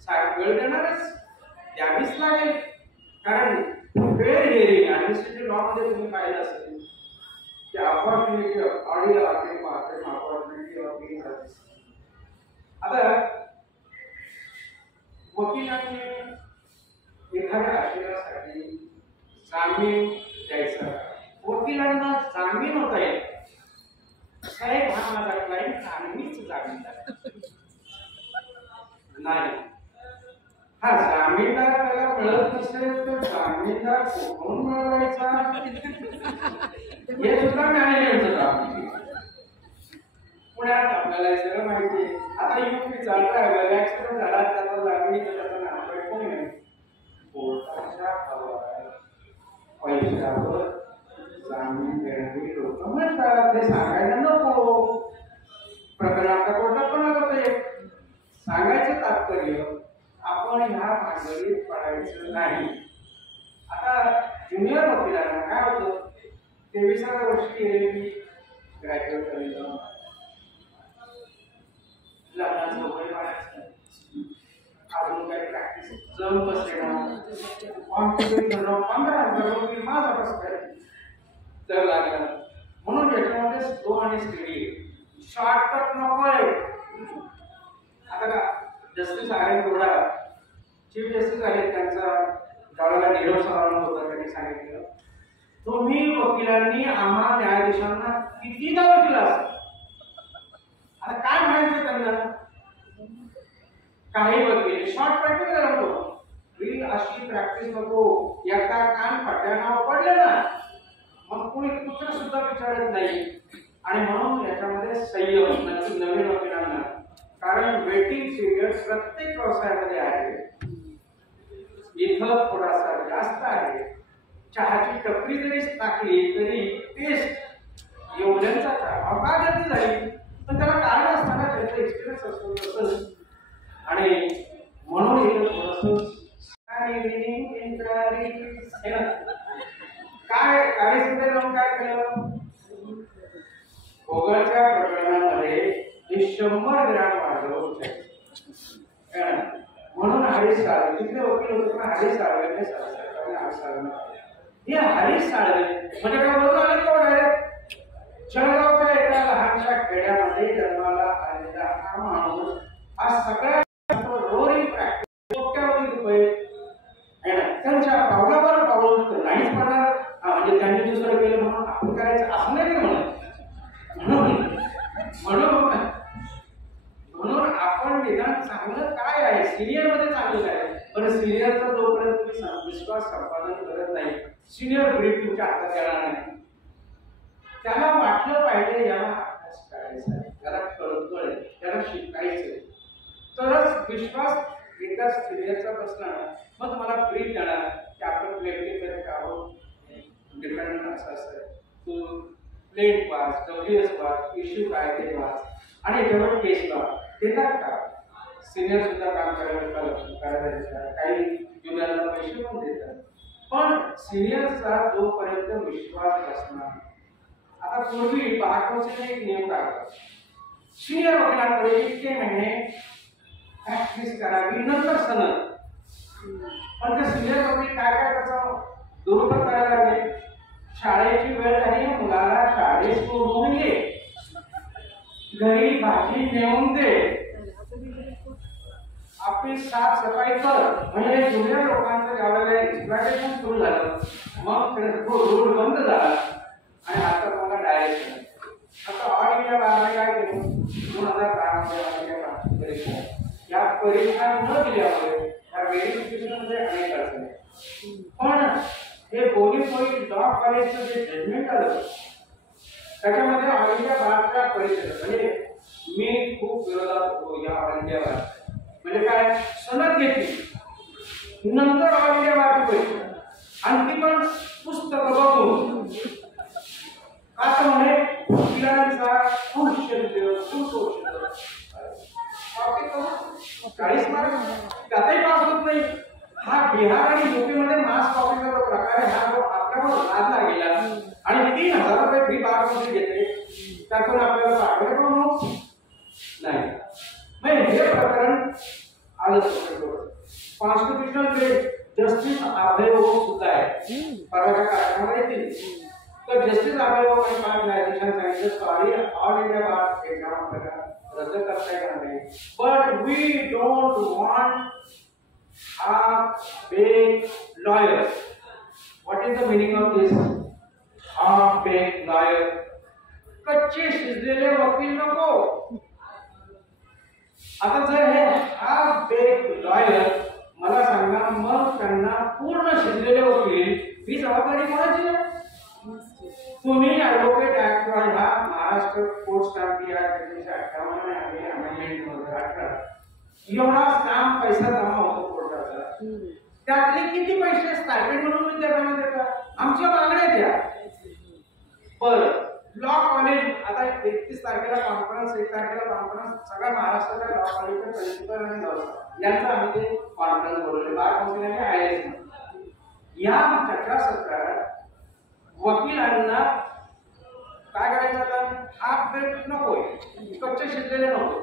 साहेब वेळ देणारच द्यावीच लागेल कारण फेअर हिअरिंग ॲडमिनिस्ट्रेटिव्ह लॉ मध्ये तुम्ही पाहिलं असेल की opportunity of audio Arctic market opportunity of being आता वकिलांनी एखाद्या आशयासाठी जामीन द्यायचा वकिलांना जामीन होता येईल साहेब हा माझा क्लायंट आणि मीच जामीनदार नाही. हा जामीनदार त्याला मिळत नसेल तर जामीनदार कोण मिळवायचा हे सुद्धा मॅनेजमेंटचं काम. पुण्यात आपल्याला सगळं माहिती आहे. आता युपी चाललाय ऍक्सिडेंट झाला त्याचा जामीन त्याचा नातेवाईक कोणी नाही कोर्टाच्या पैशावर जामीन देणारी लोक म्हणतात ते सांगायला नको. प्रकरणात कोर्टात पण आलं सांगायचं तात्पर्य आपण ह्या भानगडीत पडायचं नाही. आता ज्युनियर वकिलांना काय होतं 23व्या वर्षी गेलेली ग्रॅज्युएट झालेलं लग्नाचं वय वाढायचं अजून काही प्रॅक्टिस जम बसलेला कॉन्फिडन्स 15,000 वकील माझा कसं काय तर लागला. म्हणून याच्यामध्ये स्लो आणि स्टडी शॉर्टकट नको आहे. आता का जस्टिस आर थोडा चीफ जस्टिस आहेत त्यांचा ज्यावेळेला निरोप समारंभ होता त्यांनी सांगितलं तुम्ही वकिलांनी आम्हा न्यायाधीशांना कितीदा विकला असेल. आता काय म्हणायचं त्यांना काही वकील शॉर्ट प्रॅक्टिस करतो ही अशी प्रॅक्टिस नको. एकदा कान पट्ट्यानावर पडले ना मग कोणी कुत्र सुद्धा विचारत नाही. आणि म्हणून याच्यामध्ये संयम नवीन वकिलांना कारण वेटिंग पिरियड प्रत्येक व्यवसायामध्ये आहे. इथं थोडासा जास्त आहे. चहाची टपरी जरी टाकली तरी टेस्ट एवढ्यांचा का गर्दी झाली पण त्याला कारण असताना त्याचा एक्सपिरियन्स असतो तसंच. आणि म्हणून इथं थोडंसं काय कार्यसुद्धा जाऊन काय केलं भोगळच्या प्रकरणामध्ये 100 ग्रॅम वाढवलं म्हणून हरीश साळवे तिथले वकील होते पण हरीश साळवे हे हरीश साळवे म्हणजे काय बोलतो आले तो डायरेक्ट जळगावच्या एका लहानशा खेड्यामध्ये जन्माला आलेला हा माणूस हा सगळ्या रोरिंग प्रॅक्टिस कोट्यावधी रुपये त्यांच्या पावलावर पाऊल नाहीच पडणार म्हणजे त्यांनी दुसरं केलं म्हणून आपण करायचं असं नाही म्हणून म्हणून आपण निदान चांगलं काय आहे सिनियर मध्ये चांगलं काय पण सिनियरचा जोपर्यंत तुम्ही विश्वास संपादन करत नाही सिनियर ब्रीफ तुमच्या हातात येणार नाही. त्याला वाटलं पाहिजे याला अभ्यास करायचा आहे त्याला कळतोय त्याला शिकायचंय तरच विश्वास एकदा सिनियरचा बसला मग तुम्हाला ब्रीफ देणार की आपण व्यक्तिगत आहोत डिपेंडंट असं असतं तू plain pass WS pass issue काय ते पास आणि जेव्हा केस लॉ देतात का सिनियर सुद्धा काम करायला देतात काही ज्युनियरला पैसे पण देतात पण सिनियरचा जोपर्यंत विश्वास असणार. आता पूर्वी बारकोचे एक नियम काढतात सिनियर वकिलांकडे इतके महिने प्रॅक्टिस करावी नंतर सनद. पण ते सिनियर वकील काय काय त्याचा दुरुपयोग करायला लागले. शाळेची वेळ झाली मुलाला शाळेत सोडून ये घरी भाजी नेऊन दे आपली साफसफाई कर म्हणजे जुन्या लोकांचं ज्यावेळेला एक्सप्लॉयटेशन सुरू झालं मग तो रूल बंद झाला आणि आता मला डायरेक्ट आता ऑल इंडिया बाराने काय केलं 2012 मध्ये या परीक्षा न दिल्यामुळे या व्हेरिफिकेशनमध्ये अनेक अडचणी. पण हे बोली लॉ कॉलेजचं जे जजमेंट आलं त्याच्यामध्ये ऑल इंडिया बारच्या परिषदेत म्हणजे मी खूप विरोधात होतो या ऑल इंडिया बार म्हणजे काय सनद घेतली नंतर ऑल इंडिया बारची परीक्षा आणि ती पण पुस्तकं बघून आता म्हणे वकिलांचा खूप शब्द खूप औषध 40 मार्क त्यातही पास होत नाही. हा बिहार आणि यूपी मध्ये मास कॉपीचा प्रकार आहे हा जो आपल्यावर लादला गेला आणि 3000 रुपये फी बारमध्ये घेतले त्यातून आपल्याला पाठवले पण नाही. मग हे प्रकरण आलं कॉन्स्टिट्यूशनल बेंच जस्टिस आभेव सुद्धा आहे परवाच्या कार्यक्रमाला येतील तर जस्टिस आभेव आणि 5 न्यायाधीशांनी सांगितलं sorry all India bar exam आपल्याला रद्द करता येणार नाही but we don't want half-baked lawyers. What is the meaning of this? Half-baked lawyer. कच्चे शिजलेले वकील नको. आता जर हे half-baked lawyer मला सांगा मग त्यांना पूर्ण शिजलेले वकील ही जबाबदारी कोणाची आहे? तुम्ही ॲडव्होकेट ऍक्ट हा महाराष्ट्र कोर्ट स्टॅम्प या 1958 आणि अमेंडमेंट मध्ये 18 एवढा स्टॅम्प पैसा जमा होतो कोर्टाचा त्यातले किती पैसे स्टायपेंड म्हणून विद्यार्थ्यांना देतात आमच्या मागण्या द्या. बरं लॉ कॉलेज आता 31 तारखेला कॉन्फरन्स 1 तारखेला कॉन्फरन्स सगळ्या महाराष्ट्राच्या लॉ कॉलेजचे प्रिन्सिपल आणि गव्हर्नर यांचा आम्ही ते कॉन्फरन्स बोलवले बार काउन्सिल आणि आयएस या चर्चासत्रात वकिलांना काय करायचं आता हाफ बेट नकोय कच्चे शिजलेले नको.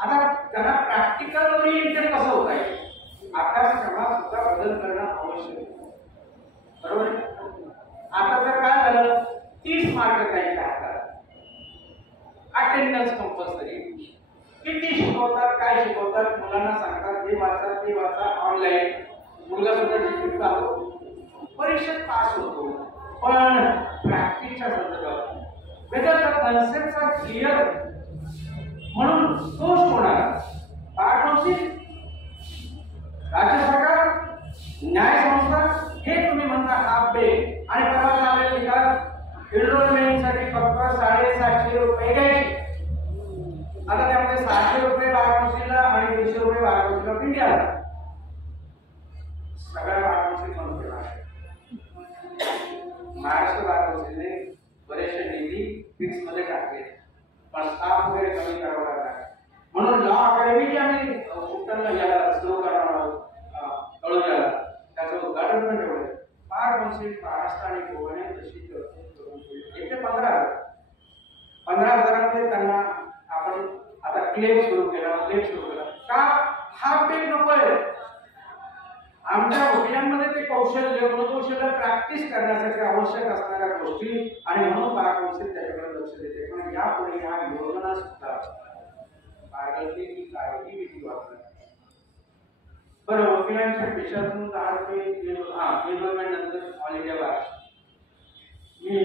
आता त्यांना प्रॅक्टिकल ओरिएंटेड कसं होत आहे अभ्यासक्रमात सुद्धा बदल करणं आवश्यक आहे बरोबर. आता तर काय झालं 30 मार्क त्यांच्या हातात अटेंडन्स कंपल्सरी किती शिकवतात काय शिकवतात मुलांना सांगतात हे वाचा ते वाचा ऑनलाईन मुलगा सुद्धा तिकीट काढतो परीक्षेत पास होतो पण प्रॅक्टिसच्या संदर्भात whether the concepts are clear म्हणून दोष कोणाला बार काउन्सिल राज्य सरकार न्याय संस्था हे तुम्ही म्हणता हाफ बे आणि परवा आलेले निकाल एनरोलमेंटसाठी फक्त 750 रुपये घ्यायचे. आता त्यामध्ये 700 रुपये बार काउन्सिलला आणि 200 रुपये बार काउन्सिल ऑफ इंडियाला सगळ्या बार काउन्सिल म्हणून केला महाराष्ट्र बार काउन्सिलने बरेचसे निधी फिक्स मध्ये टाकले पण स्टाफ वगैरे कमी करावा लागला म्हणून लॉ अकॅडमी जी आम्ही उत्तरला याला सुरू करणार आहोत तळोजाला त्याचं उद्घाटन पण ठेवलं. बार काउन्सिल महाराष्ट्र आणि गोवाने तशी एक ते 15,000 त्यांना आपण आता क्लेम सुरू केला का हाफ बेट नकोय. आमच्या वकिलांमध्ये ते कौशल्य गुणकौशल्य प्रॅक्टिस करण्यासाठी आवश्यक असणाऱ्या गोष्टी आणि म्हणून बार काउन्सिल त्याच्याकडे लक्ष देते. पण यापुढे ह्या योजना सुद्धा बारगळतेची काळजी भीती वापरतात. बरं वकिलांच्या पेशातून 10 रुपये एनरोलमेंट नंतर ऑल इंडिया बार मी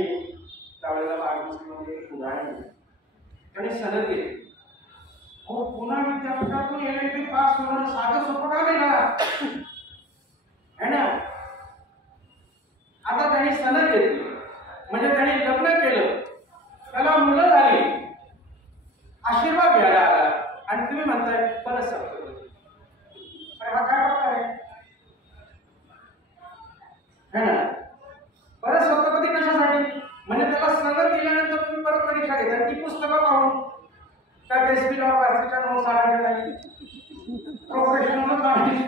त्यावेळेला बार काउन्सिलमध्ये एक उदाहरण दिलं त्यांनी सनद घेतली हो पुन्हा विद्यापीठातून LLB पास होणं साधं सोपं का नाही है ना. आता त्यांनी सनद घेतली म्हणजे त्यांनी लग्न केलं त्याला मुलं झाली आशीर्वाद घ्यायला आला आणि तुम्ही म्हणताय परत सप्तपदी हा काय प्रकार आहे ना. परत सप्तपदी कशासाठी म्हणजे त्याला सनद दिल्यानंतर तुम्ही परत परीक्षा घेता ती पुस्तकं पाहून त्या एसपी लॉ वाचण्याच्या नोट्स आणायच्या नाही प्रोफेशनल नॉलेज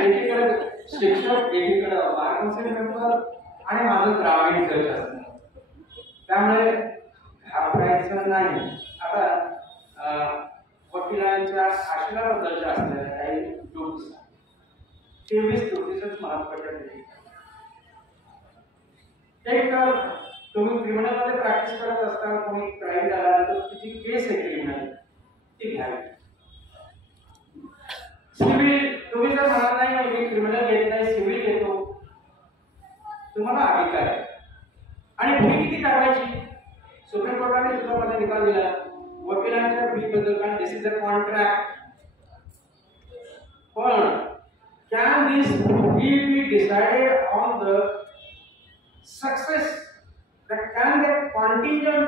एकीकडे शिक्षक एकीकडे बार काउन्सिल मेंबर आणि माझं ग्रामीण जज असतं त्यामुळे घाबरायचं नाही. आता वकिलांच्या आशीर्वादाबद्दलच्या असलेल्या काही टूल्स 23 त्रुटीच महत्वाच्या नाही. एक तर तुम्ही क्रिमिनल मध्ये प्रॅक्टिस करत असताना कोणी क्राईम झाल्यानंतर तिची केस आहे क्रिमिनल ती घ्यावी. सिव्हिल तुम्ही जर म्हणाल नाही मी क्रिमिनल घेत नाही सिव्हिल घेतो तुम्हाला अधिकार आहे आणि फी किती टाकायची सुप्रीम कोर्टाने सुद्धा मध्ये निकाल दिला वकिलांच्या फी बद्दल कारण दिस इज अ कॉन्ट्रॅक्ट पण can this fee be decided on the success that can the contingent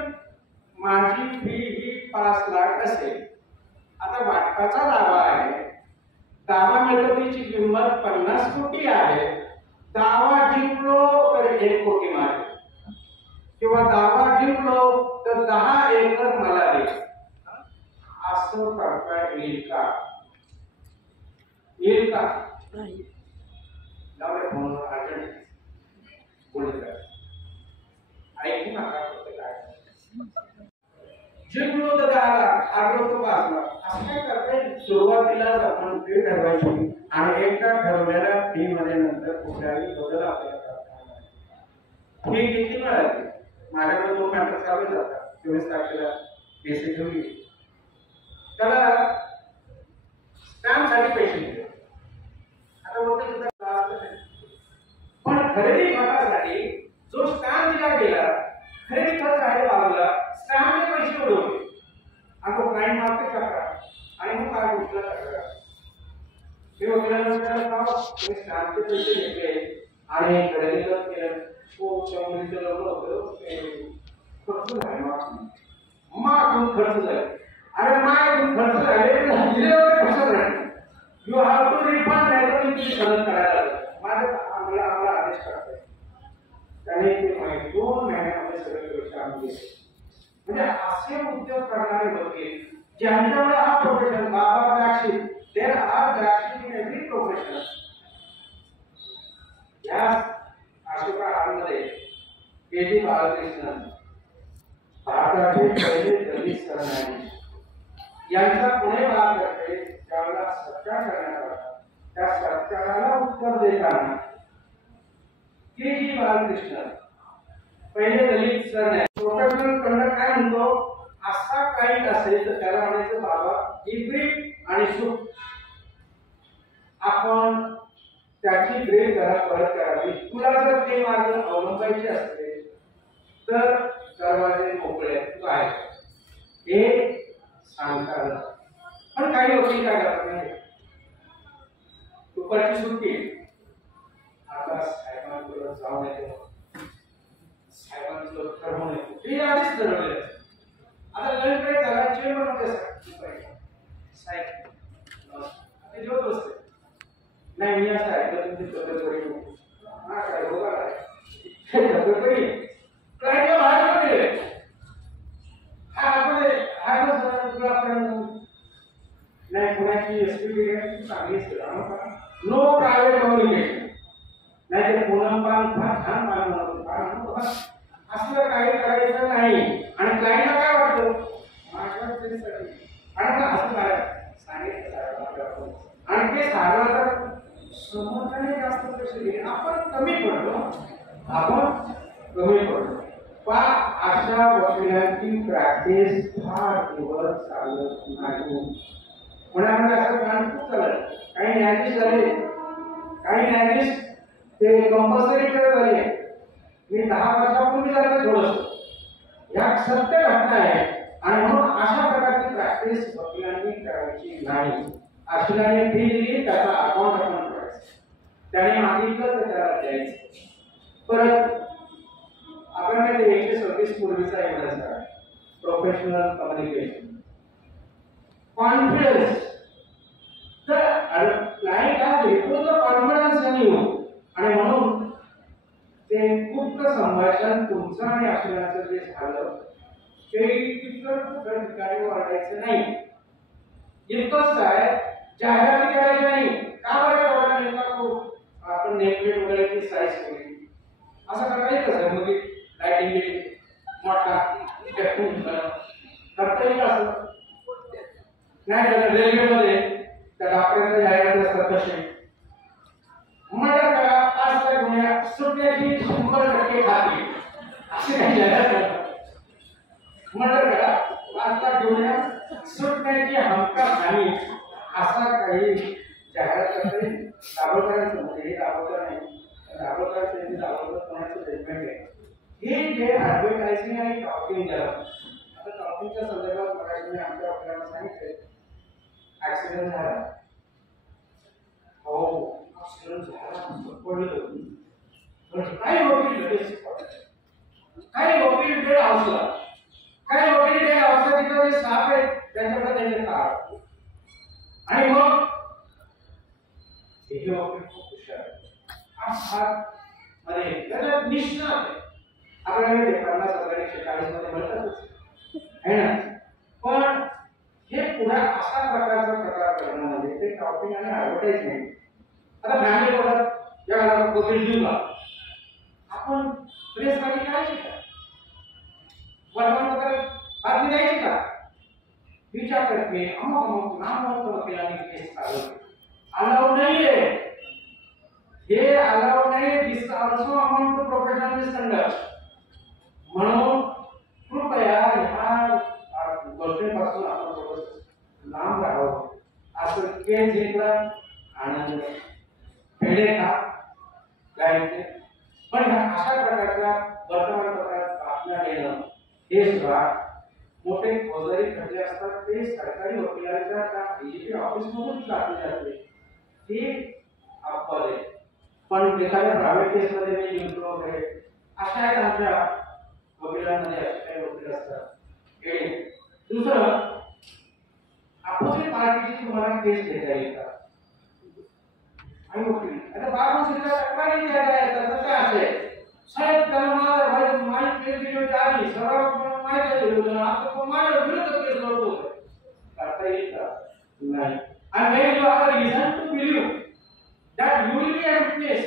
माझी फी ही 5 लाख असेल. आता वाटपाचा दावा आहे, दावा मिळकतीची किंमत 50 कोटी आहे. दावा जिंकलो तर 1 कोटी मागेल किंवा दावा जिंकलो तर 10 एकर मला दे. असं करता येईल का? येईल का? नाही. लावले फोन अर्जंट बोलत ऐकू नका. जिंकलो तर 10 लाख, हारलो तर 5 लाख. असं काय करता? सुरुवातीलाच आपण फी ठरवायची आणि एकदा ठरवलेल्या फी मध्ये नंतर कुठल्याही बदल आपल्याला करता येईल. फी किती मिळाली? माझ्याकडे 2 मॅटर चालू जातात. 24 तारखेला पैसे घेऊन येईल. त्याला स्टॅम्प साठी पैसे दिले. आता बोलतो पण खरेदी खर्चासाठी जो स्टॅम्प दिला गेला, खरेदी खर्च आहे बाजूला, स्टॅम्पचे पैसे उडवले आणि तो क्लायंट मार्केट करा आणि मग काय गोष्टीला करा. मी वकिलांना तुम्ही स्टॅम्पचे पैसे घेतले आणि खरेदी खर्च केलं. मुलीचं लग्न होतं, खर्च झाले मग खर्च झाले. अरे मागून खर्च झाले खर्च झाले. यू हॅव टू रिफंड, नाही तर तुम्ही परत करायला माझं आम्हाला आदेश करतोय. त्याने ते 2 महिन्यामध्ये सगळे पैसे आम्ही दिले. म्हणजे असे उद्योग करणारे होते ज्यांच्याकडे हा प्रोफेशन बाबा द्राक्षी देर आर द्राक्षी इन एव्हरी प्रोफेशन. या अशोका काळामध्ये के.जी. बालकृष्णन भारताचे पहिले दलित सरन्यायाधीश यांचा पुणे भाग करते ज्यावेळेला सत्कार करण्यात आला. त्या सत्काराला उत्तर देताना के.जी. बालकृष्णन पहिले दलित सरन्यायाधीश प्रोफेशनल कंडक्ट काय म्हणतो? असा काही असेल तर त्याला म्हणायचं बाबा इब्रिक आणि सुख. आपण त्याची ग्रेड जरा परत करावी. तुला जर ते मार्ग अवलंबायचे असते तर दरवाजे मोकळे तू आहे हे सांगतात. पण काही वकील काय करतात नाही, दुपारची सुट्टी आता साहेबांकडे जाऊन येतो, साहेबांचं ठरवून येतो, हे आधीच ठरवलेलं. आता लंच ब्रेक झाला, चेंबरमध्ये साहेब आता जेवत बसते. नाही मी असं ऐकलं तुमची तब्येत बरी नव्हती. हा काय बघा काय तब्येत बरी काय बाहेर गेले. हा आपण नाही पुण्याची एसपी चांगली नो प्रायव्हेट कम्युनिकेशन. नाही ते पुनम फार छान मानव असलं काही करायचं नाही. आणि क्लायंटला काय वाटतं माझ्या तरीसाठी आणि असं काय सांगितलं आणि ते साधं तर समोरच्याने जास्त पैसे दिले आपण कमी पडलो. पण अशा वकिलांची प्रॅक्टिस फार दिवस चालत नाही. पुण्यामध्ये असं काम खूप चालत. काही न्यायाधीश झाले, काही न्यायाधीश ते कंपल्सरी करत झाले. मी 10 वर्षापूर्वी झालं थोडंसं. या सत्य घटना आहे आणि म्हणून अशा प्रकारची प्रॅक्टिस वकिलांनी करायची नाही. असल्याने फी दिली त्याचा अकाउंट आपण करायचं, त्याने मागितलं तर त्याला द्यायचं. परत आपण ते 137 पूर्वीचा एव्हिडन्स आहे प्रोफेशनल कम्युनिकेशन कॉन्फिडन्स. तर client has repose the confidence in you आणि म्हणून ते गुप्त संभाषण तुमचं आणि असल्याचं जे झालं ते कुठल्या ठिकाणी वाढायचं नाही. इतकंच काय जाहिराती करायची नाही. का बरं एवढा नेमका आपण नेमप्लेट वगैरे ती साईज केली असं करता येईल कसं मग लाइटिंग केली मोठा करता येईल असं नाही. रेल्वेमध्ये त्या डॉक्टरांच्या जाहिरात असतात तसे मर्डर करा 5 लाख गुन्ह्या सुटण्याची 100% खात्री असे काही जाहिरात. मर्डर करा 5 लाख गुन्ह्या सुटण्याची हमखास हमी असा काही जाहिरात करता येईल. दाभोळकरांचं म्हणजे हे दाभोळकर नाही, दाभोळकरांचं यांनी दाभोळकर कोणाचं स्टेटमेंट आहे हे जे ॲडव्हर्टायझिंग आणि टॉकिंग झालं. आता टॉकिंगच्या संदर्भात मगाशी मी आमच्या वकिलांना सांगितले ऍक्सिडेंट झाला. हो ऍक्सिडेंट झाला पडलं काही वकील लगेच काही वकील बेड हाऊसला काही वकील हे वकील खूप हुशार आहे. मध्ये त्याला निष्ठा आहे. आपल्याला ते 50,000 मध्ये मिळतातच आहे ना. पण हे पुढे अशा प्रकारचा प्रकार करणं म्हणजे ते टॉपिक आणि ॲडव्हर्टाइजमेंट. आता फॅमिली बोलतात या घरात वकील देऊ का, आपण प्रेसमध्ये करायची का, वर्तमानपत्रात बातमी द्यायची का, विचारतर्फे अमुक अमुक नामवंत वकिलांनी केस चालवली, अलाउड नाहीये. हे अलाउड नाही. This also amount to professional misconduct. म्हणून कृपया ह्या गोष्टींपासून आपण थोडंसं लांब राहावं. असं केस घेतला आनंद पेढे खा गायचे. पण ह्या अशा प्रकारच्या वर्तमानपत्रात बातम्या देणं हे सुद्धा मोठे फौजदारी खटले असतात. ते सरकारी वकिलांच्या त्या डीजीपी ऑफिसमधून टाकले जाते. हे अपवाद आहे. पण एखाद्या प्रायव्हेट केसमध्ये मी जिंकलो वगैरे अशा आहेत आमच्या वकिलांमध्ये. असे काही वकील असतात. दुसरं, अपोजिट पार्टीची तुम्हाला केस घेता येईल का आणि वकील आता बाबूजीला तक्रारी द्यायला येतात तर काय असेल, साहेब त्याला माझी केस दिली होती आधी सर्व माहिती दिली होती, आता तो माझ्या विरुद्ध केस लढतो करता येईल का नाही. आणि when you have a reason to believe that you will be a witness,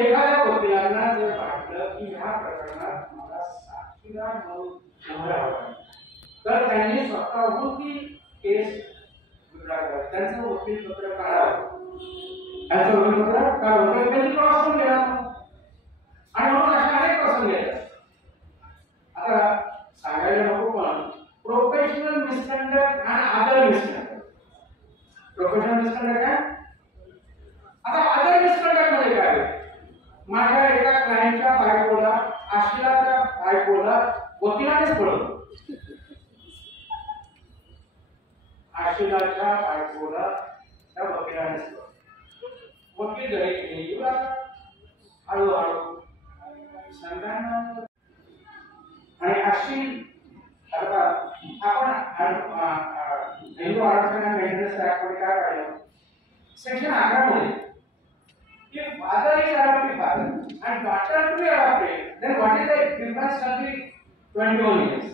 एखाद्या वकिलांना जर वाटलं की ह्या प्रकरणात मला साक्षीदार म्हणून उभं राहावं तर त्यांनी स्वतःहून ती केस विड्रॉ करावी. त्यांचं वकील पत्र काढावं. त्यांचं वकील पत्र काढावं. त्यांनी क्रॉस करून घ्या आणि म्हणून अशा अनेक प्रसंग येतात. आता सांगायला नको पण प्रोफेशनल मिसकंडक्ट आणि अदर मिसकंडक्ट. प्रोफेशनल मिसकंडक्ट काय, आता अदर मिसकंडक्ट मध्ये काय, माझ्या एका क्लायंटच्या बायकोला आशिलाच्या बायकोला वकिलानेच पळवलं. आशिलाच्या बायकोला त्या वकिलानेच पळवलं. वकील घरी गेली हळूहळू संघांना आणि आशिल आपण हिंदू आरक्षण आणि मेंटेनन्स ऍक्ट मध्ये काय पाहिलं, सेक्शन 11 मध्ये if father is adoptive father and daughter to be adopted, then what is the difference of the 21 years?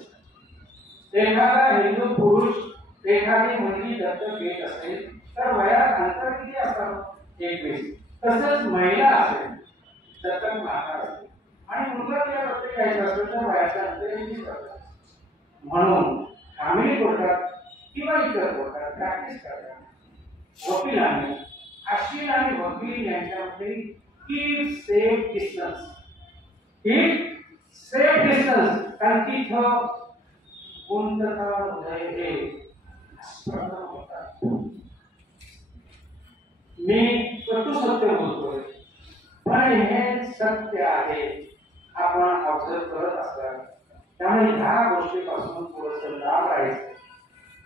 एखादा हिंदू पुरुष एखादी मुलगी दत्तक घेत असेल तर वयात अंतर किती असतं, 21. तसंच महिला असेल दत्तक माता असेल आणि मुलगा तिला दत्तक घ्यायचं असेल तर वयाचं अंतर 21 असतं. म्हणून फॅमिली कोर्टात किंवा इतर कोर्टात प्रॅक्टिस करताना वकिलांनी आशिल आणि वकील यांच्यामध्ये कीप सेफ डिस्टन्स. कारण तिथं गुंतता उदय हे होतात. मी कटू सत्य बोलतोय पण हे सत्य आहे आपण ऑब्झर्व करत असतात. त्यामुळे ह्या गोष्टीपासून थोडंसं लांब राहायचं.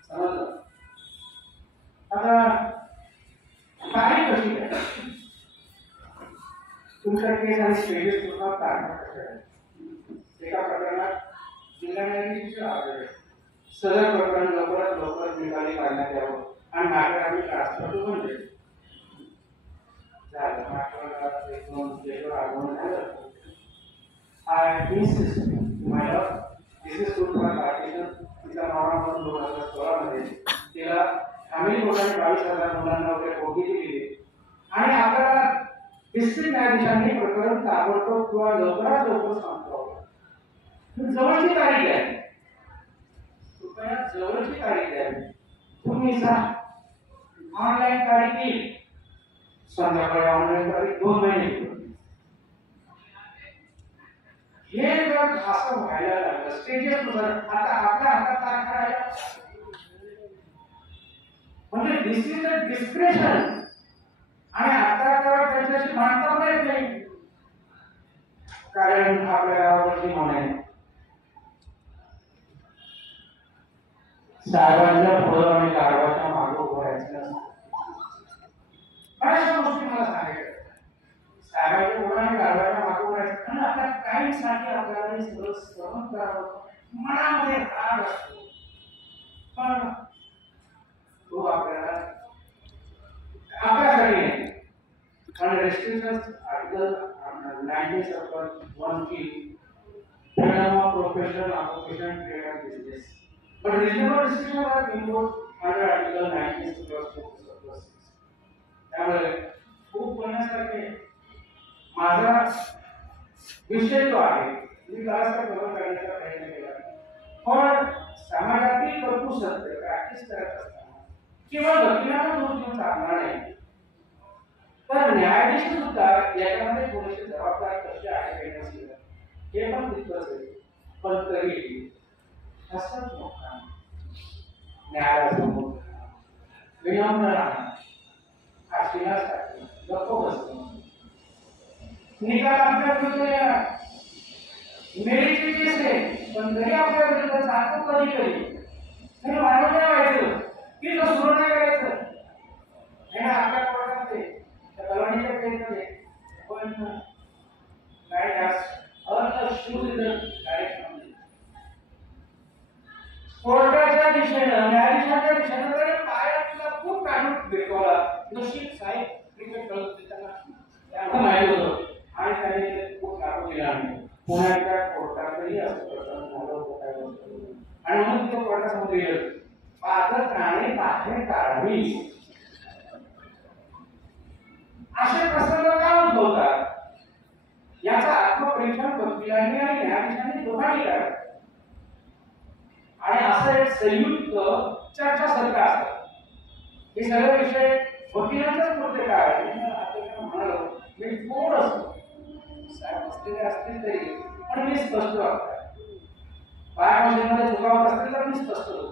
समजलं. आता तारीख कशी आहे तुमच्या केस आणि स्टेजेस सुद्धा तारखा कशा आहेत. एका प्रकरणात जिल्हा न्यायाधीश आढळले सदर प्रकरण लवकरात लवकर निकाली काढण्यात यावं आणि मागे आम्ही ट्रान्सफर टू म्हणजे झालं. मागच्या 1-2 स्टेजवर आगमन झालं. I insist, my love, this is good for partition. तिचा नॉर्मल 2016 मध्ये तिला फॅमिली कोर्टाने 22,000 मुलांना वगैरे भोगी दिली आणि आपल्याला डिस्ट्रिक्ट न्यायाधीशांनी प्रकरण ताबडतोब किंवा लवकरात लवकर संपवावं. जवळची तारीख आहे, कृपया जवळची तारीख आहे. तुम्ही ऑनलाईन तारीख येईल संध्याकाळी, ऑनलाईन तारीख 2 महिने. हे जर असं व्हायला लागलं स्टेजेस नुसार आता आपल्या हातात तारखा राहिल्या म्हणजे दिस इज अ डिस्क्रिप्शन आणि आता तर त्याच्याशी मांडता पण येत नाही. कारण आपल्या गावावरती म्हणे साहेबांच्या पुढं आणि गाडवाच्या मागं उभारायचं नसतं. बऱ्याचशा गोष्टी मला सांगायच्या साहेबांच्या पुढं आणि गाडवाच्या मागं उभारायचं आणि आपल्या काहींसाठी आपल्याला हे सगळं सहन करावं मनामध्ये राग असतो. पण restrictions Article 19(1) freedom of profession, occupation, trade and business. But reasonable restrictions are imposed under Article 19(2)(6). त्यामुळे खूप बोलण्यासारखे माझा विषय जो आहे मी जरासा कव्हर करण्याचा प्रयत्न केला, पण समाजातील कर्तृ सत्य प्रॅक्टिस करत असताना किंवा वकिलांना दोष देऊन चालणार नाही. तर न्यायाधीश सुद्धा याच्यामध्ये थोडेसे जबाबदार कसे आहे हे पण तितकंच आहे. पण तरीही असंच मोठा न्यायालयासमोर विनम्र राहणार, आशिलासाठी गप्प बसतो, निकाल आपल्या विरुद्ध येणार, मेरिटची केस आहे पण तरी आपल्या विरुद्ध चालतो कधी कधी नाही वाढवून नाही व्हायचं की तो सुरू नाही करायचं हे ना आपल्या कोर्टामध्ये त्या कलवाणीच्या केसमध्ये पण काय अर्थ शूज डायरेक्शन कोर्टाच्या दिशेनं न्यायाधीशाच्या दिशेनं तरी पायातला खूप काढून भेटवला नशीब साहेब क्रिकेट खेळत होते त्यांना माहिती होतं आणि त्याने खूप लागू केला. आम्ही पुण्याच्या कोर्टातही असं प्रकरण झालं होतं काय गोष्ट आणि म्हणून तिथं कोर्टासमोर गेलं पात्र प्राणी बाहेर काढावी असे प्रसंग का उद्भवतात याचा आत्मपरीक्षण वकिलांनी आणि न्यायाधीशांनी दोघांनी करावं आणि असं एक संयुक्त चर्चासत्र असतं. हे सगळे विषय वकिलांचाच पुरते काय म्हणालो मी थोडंसं साहेब बसलेले असतील तरी पण मी स्पष्ट वागतो. पाय मशीनमध्ये चुका होत असतील तर मी स्पष्ट होतो.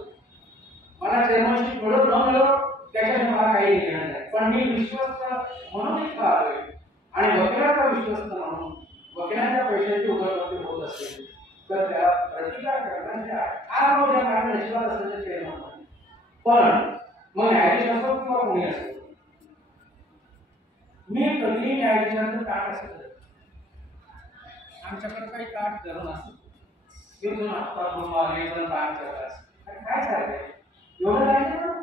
मला चेअरमनशिप मिळत न मिळत त्याच्याने मला काही घेणं नाही, पण मी विश्वस्त म्हणून इथं आलोय आणि वकिलांचा विश्वस्त म्हणून वकिलांच्या पैशाची उधळपट्टी होत असेल तर त्याला प्रतिकार करण्याचे आज मोठ्या कारण नशिबात असल्याचे चेअरमन. पण मग न्यायाधीश असो किंवा कोणी असो मी कधीही न्यायाधीशांचं ताट असत आमच्याकडे काही ताट धरून असत इथून आत्ता आले तर काम करतात काय चाललंय एवढं जायचं ना.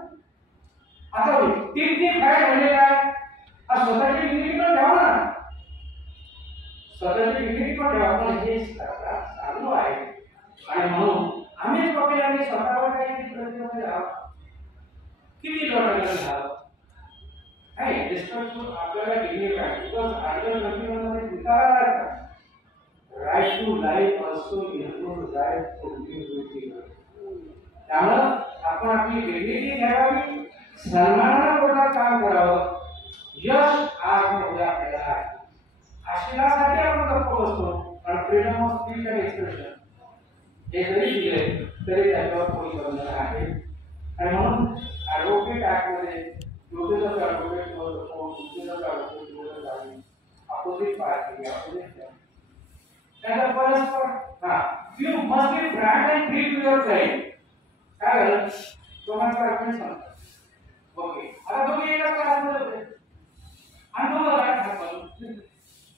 आता ती काय झालेलं आहे स्वतःची डिग्री पण ठेवा ना, स्वतःची डिग्री पण ठेवा. पण हे चालू आहे आणि म्हणून आम्हीच वकिलांनी स्वतःवर काही प्रतिबंध द्यावा. किती लोकांना झालं नाही रिस्पेक्टफुल आपल्याला डिग्री पाहिजे बिकॉज आर्टिकल 21 मध्ये उतारा लागतात right to life also include right to live. त्यामुळे आपण आपली डिग्री घ्यावी, सन्मानाने कोर्टात काम करावं. यश आज उद्या आपल्याला आहे आशिलासाठी आपण गप्प बसतो आणि freedom of speech and expression हे जरी दिले तरी त्याच्यावर कोणी बंधन आहे. आणि म्हणून ॲडव्होकेट ॲक्टमध्ये notice of advocate opposite party opposite त्याचा परस्पर you must be frank and free to your client. काय झालं दोघांचा आर्ग्युमेंट सांगतो ओके आता दोघे एकाच क्लासमध्ये होते आणि दोघं गाठ हात घालून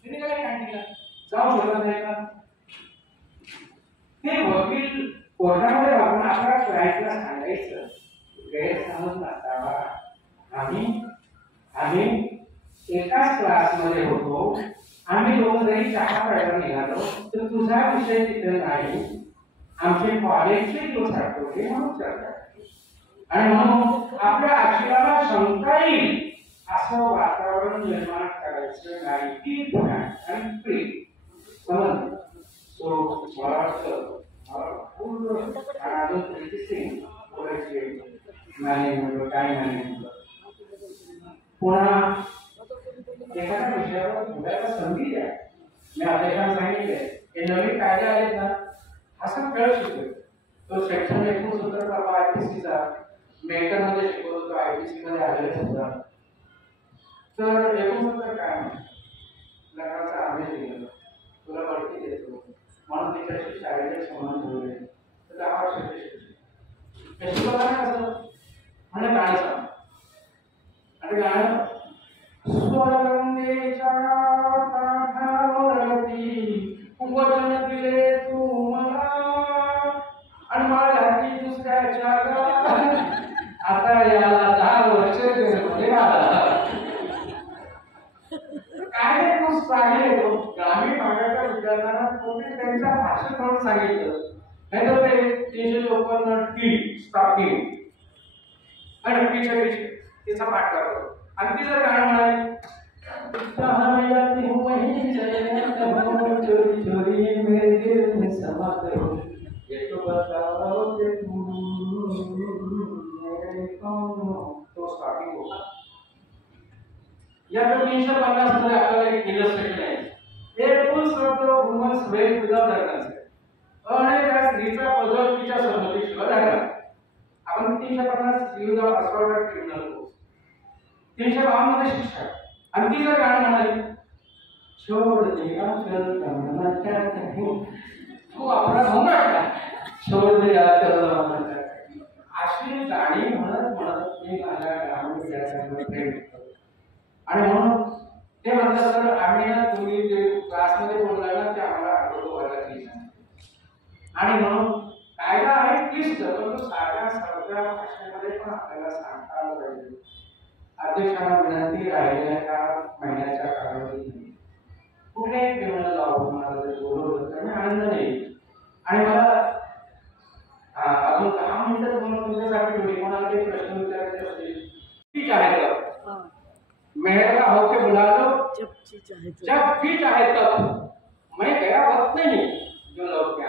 तिने काय कॅन्टीनला जाऊ शकत नाही का. ते वकील कोर्टामध्ये वापरून आपल्या क्लायंटला सांगायचं गैरसमज नसावा. आम्ही एकाच क्लासमध्ये होतो, आम्ही दोघं जरी चहा प्यायला निघालो तर तुझा विषय तिथे नाही, आमचे कॉलेजचे दिवस आठवले म्हणून चर्चा आणि म्हणून आपल्या आशिलाला शंका येईल असं वातावरण निर्माण करायचं नाही की आणि फ्री समज. सो मला वाटतं पूर्ण अजून सिंग बोलायचे मॅनेजमेंट काय मॅनेजमेंट पुन्हा एखाद्या विषयावर बोलायला संधी द्या. मी अध्यक्षांना सांगितले हे नवीन कायदे आहेत ना असं खेळ शिकतोय तो सेक्शन 69 IPCचा मेकर मध्ये शिकवतो तो IPC मध्ये आलेला सुद्धा. तर 69 काय लग्नाचा आदेश दिला तुला बढती देतो म्हणून तिच्याशी शारीरिक संबंध ठेवले तर 10 वर्षाचे शिक्षण शिकवताना कसं म्हणजे गाणं सांग आणि गाणं स्वरंगेच्या काठावरती वचन दिले तू मला आणि माझ्या दुसऱ्याच्या आता याला 10 वर्ष काय सांगितले ग्रामीण भागाच्या विद्यार्थ्यांना कोणी त्यांच्या भाषेत म्हणून सांगितलं नाही तर ते 354 टी स्टॉकिंग आणि पीछे पीछे तिचा पाठ करतो आणि ती जर गाणं म्हणाले कहाँ जाती हूँ वहीं चले चोरी चोरी मेरे दिल में समा करो ये तो बताओ कि तुम मेरे कौन हो तो स्टार्टिंग होगा या तो 350 मध्ये आपल्याला एक इलस्ट्रेशन आहे एक फुल शब्द वुमन्स वेल विदाउट ऑर्गन्स आणि त्या स्त्रीचा पदर तिच्या संमतीशिवाय राहिला आपण 350 विदाउट असॉल्ट क्रिमिनल कोर्स 352 मध्ये शिक्षा आणि ती जर गाणं म्हणाली छोड़ दिया चल तमन्ना क्या कहीं तू अपराध होणार का छोड़ दिया चल तमन्ना क्या कहीं अशी गाणी म्हणत म्हणत मी माझ्या ग्रामीण विद्यार्थ्यांना प्रेम करतो आणि म्हणून ते म्हणतात तर आम्ही ना तुम्ही जे क्लासमध्ये बोलला ना ते आम्हाला आठवतो वर्गात आणि म्हणून कायदा आहे क्लिष्ट परंतु साध्या साध्या भाषेमध्ये पण आपल्याला सांगता आलं पाहिजे अध्यक्षांना विनंती राहिलेल्या महिन्याच्या कालावधीत कुठल्याही क्रिमिनल लॉ मला जर बोलवलं तर मी आनंद येईल आणि मला अजून 10 मिनिटं तुम्हाला तुमच्यासाठी होईल कोणाला काही प्रश्न विचारायचे असतील ठीक आहे का मेहरा होके बुला लो जब भी चाहे तब मैं गया वक्त नहीं जो लोग क्या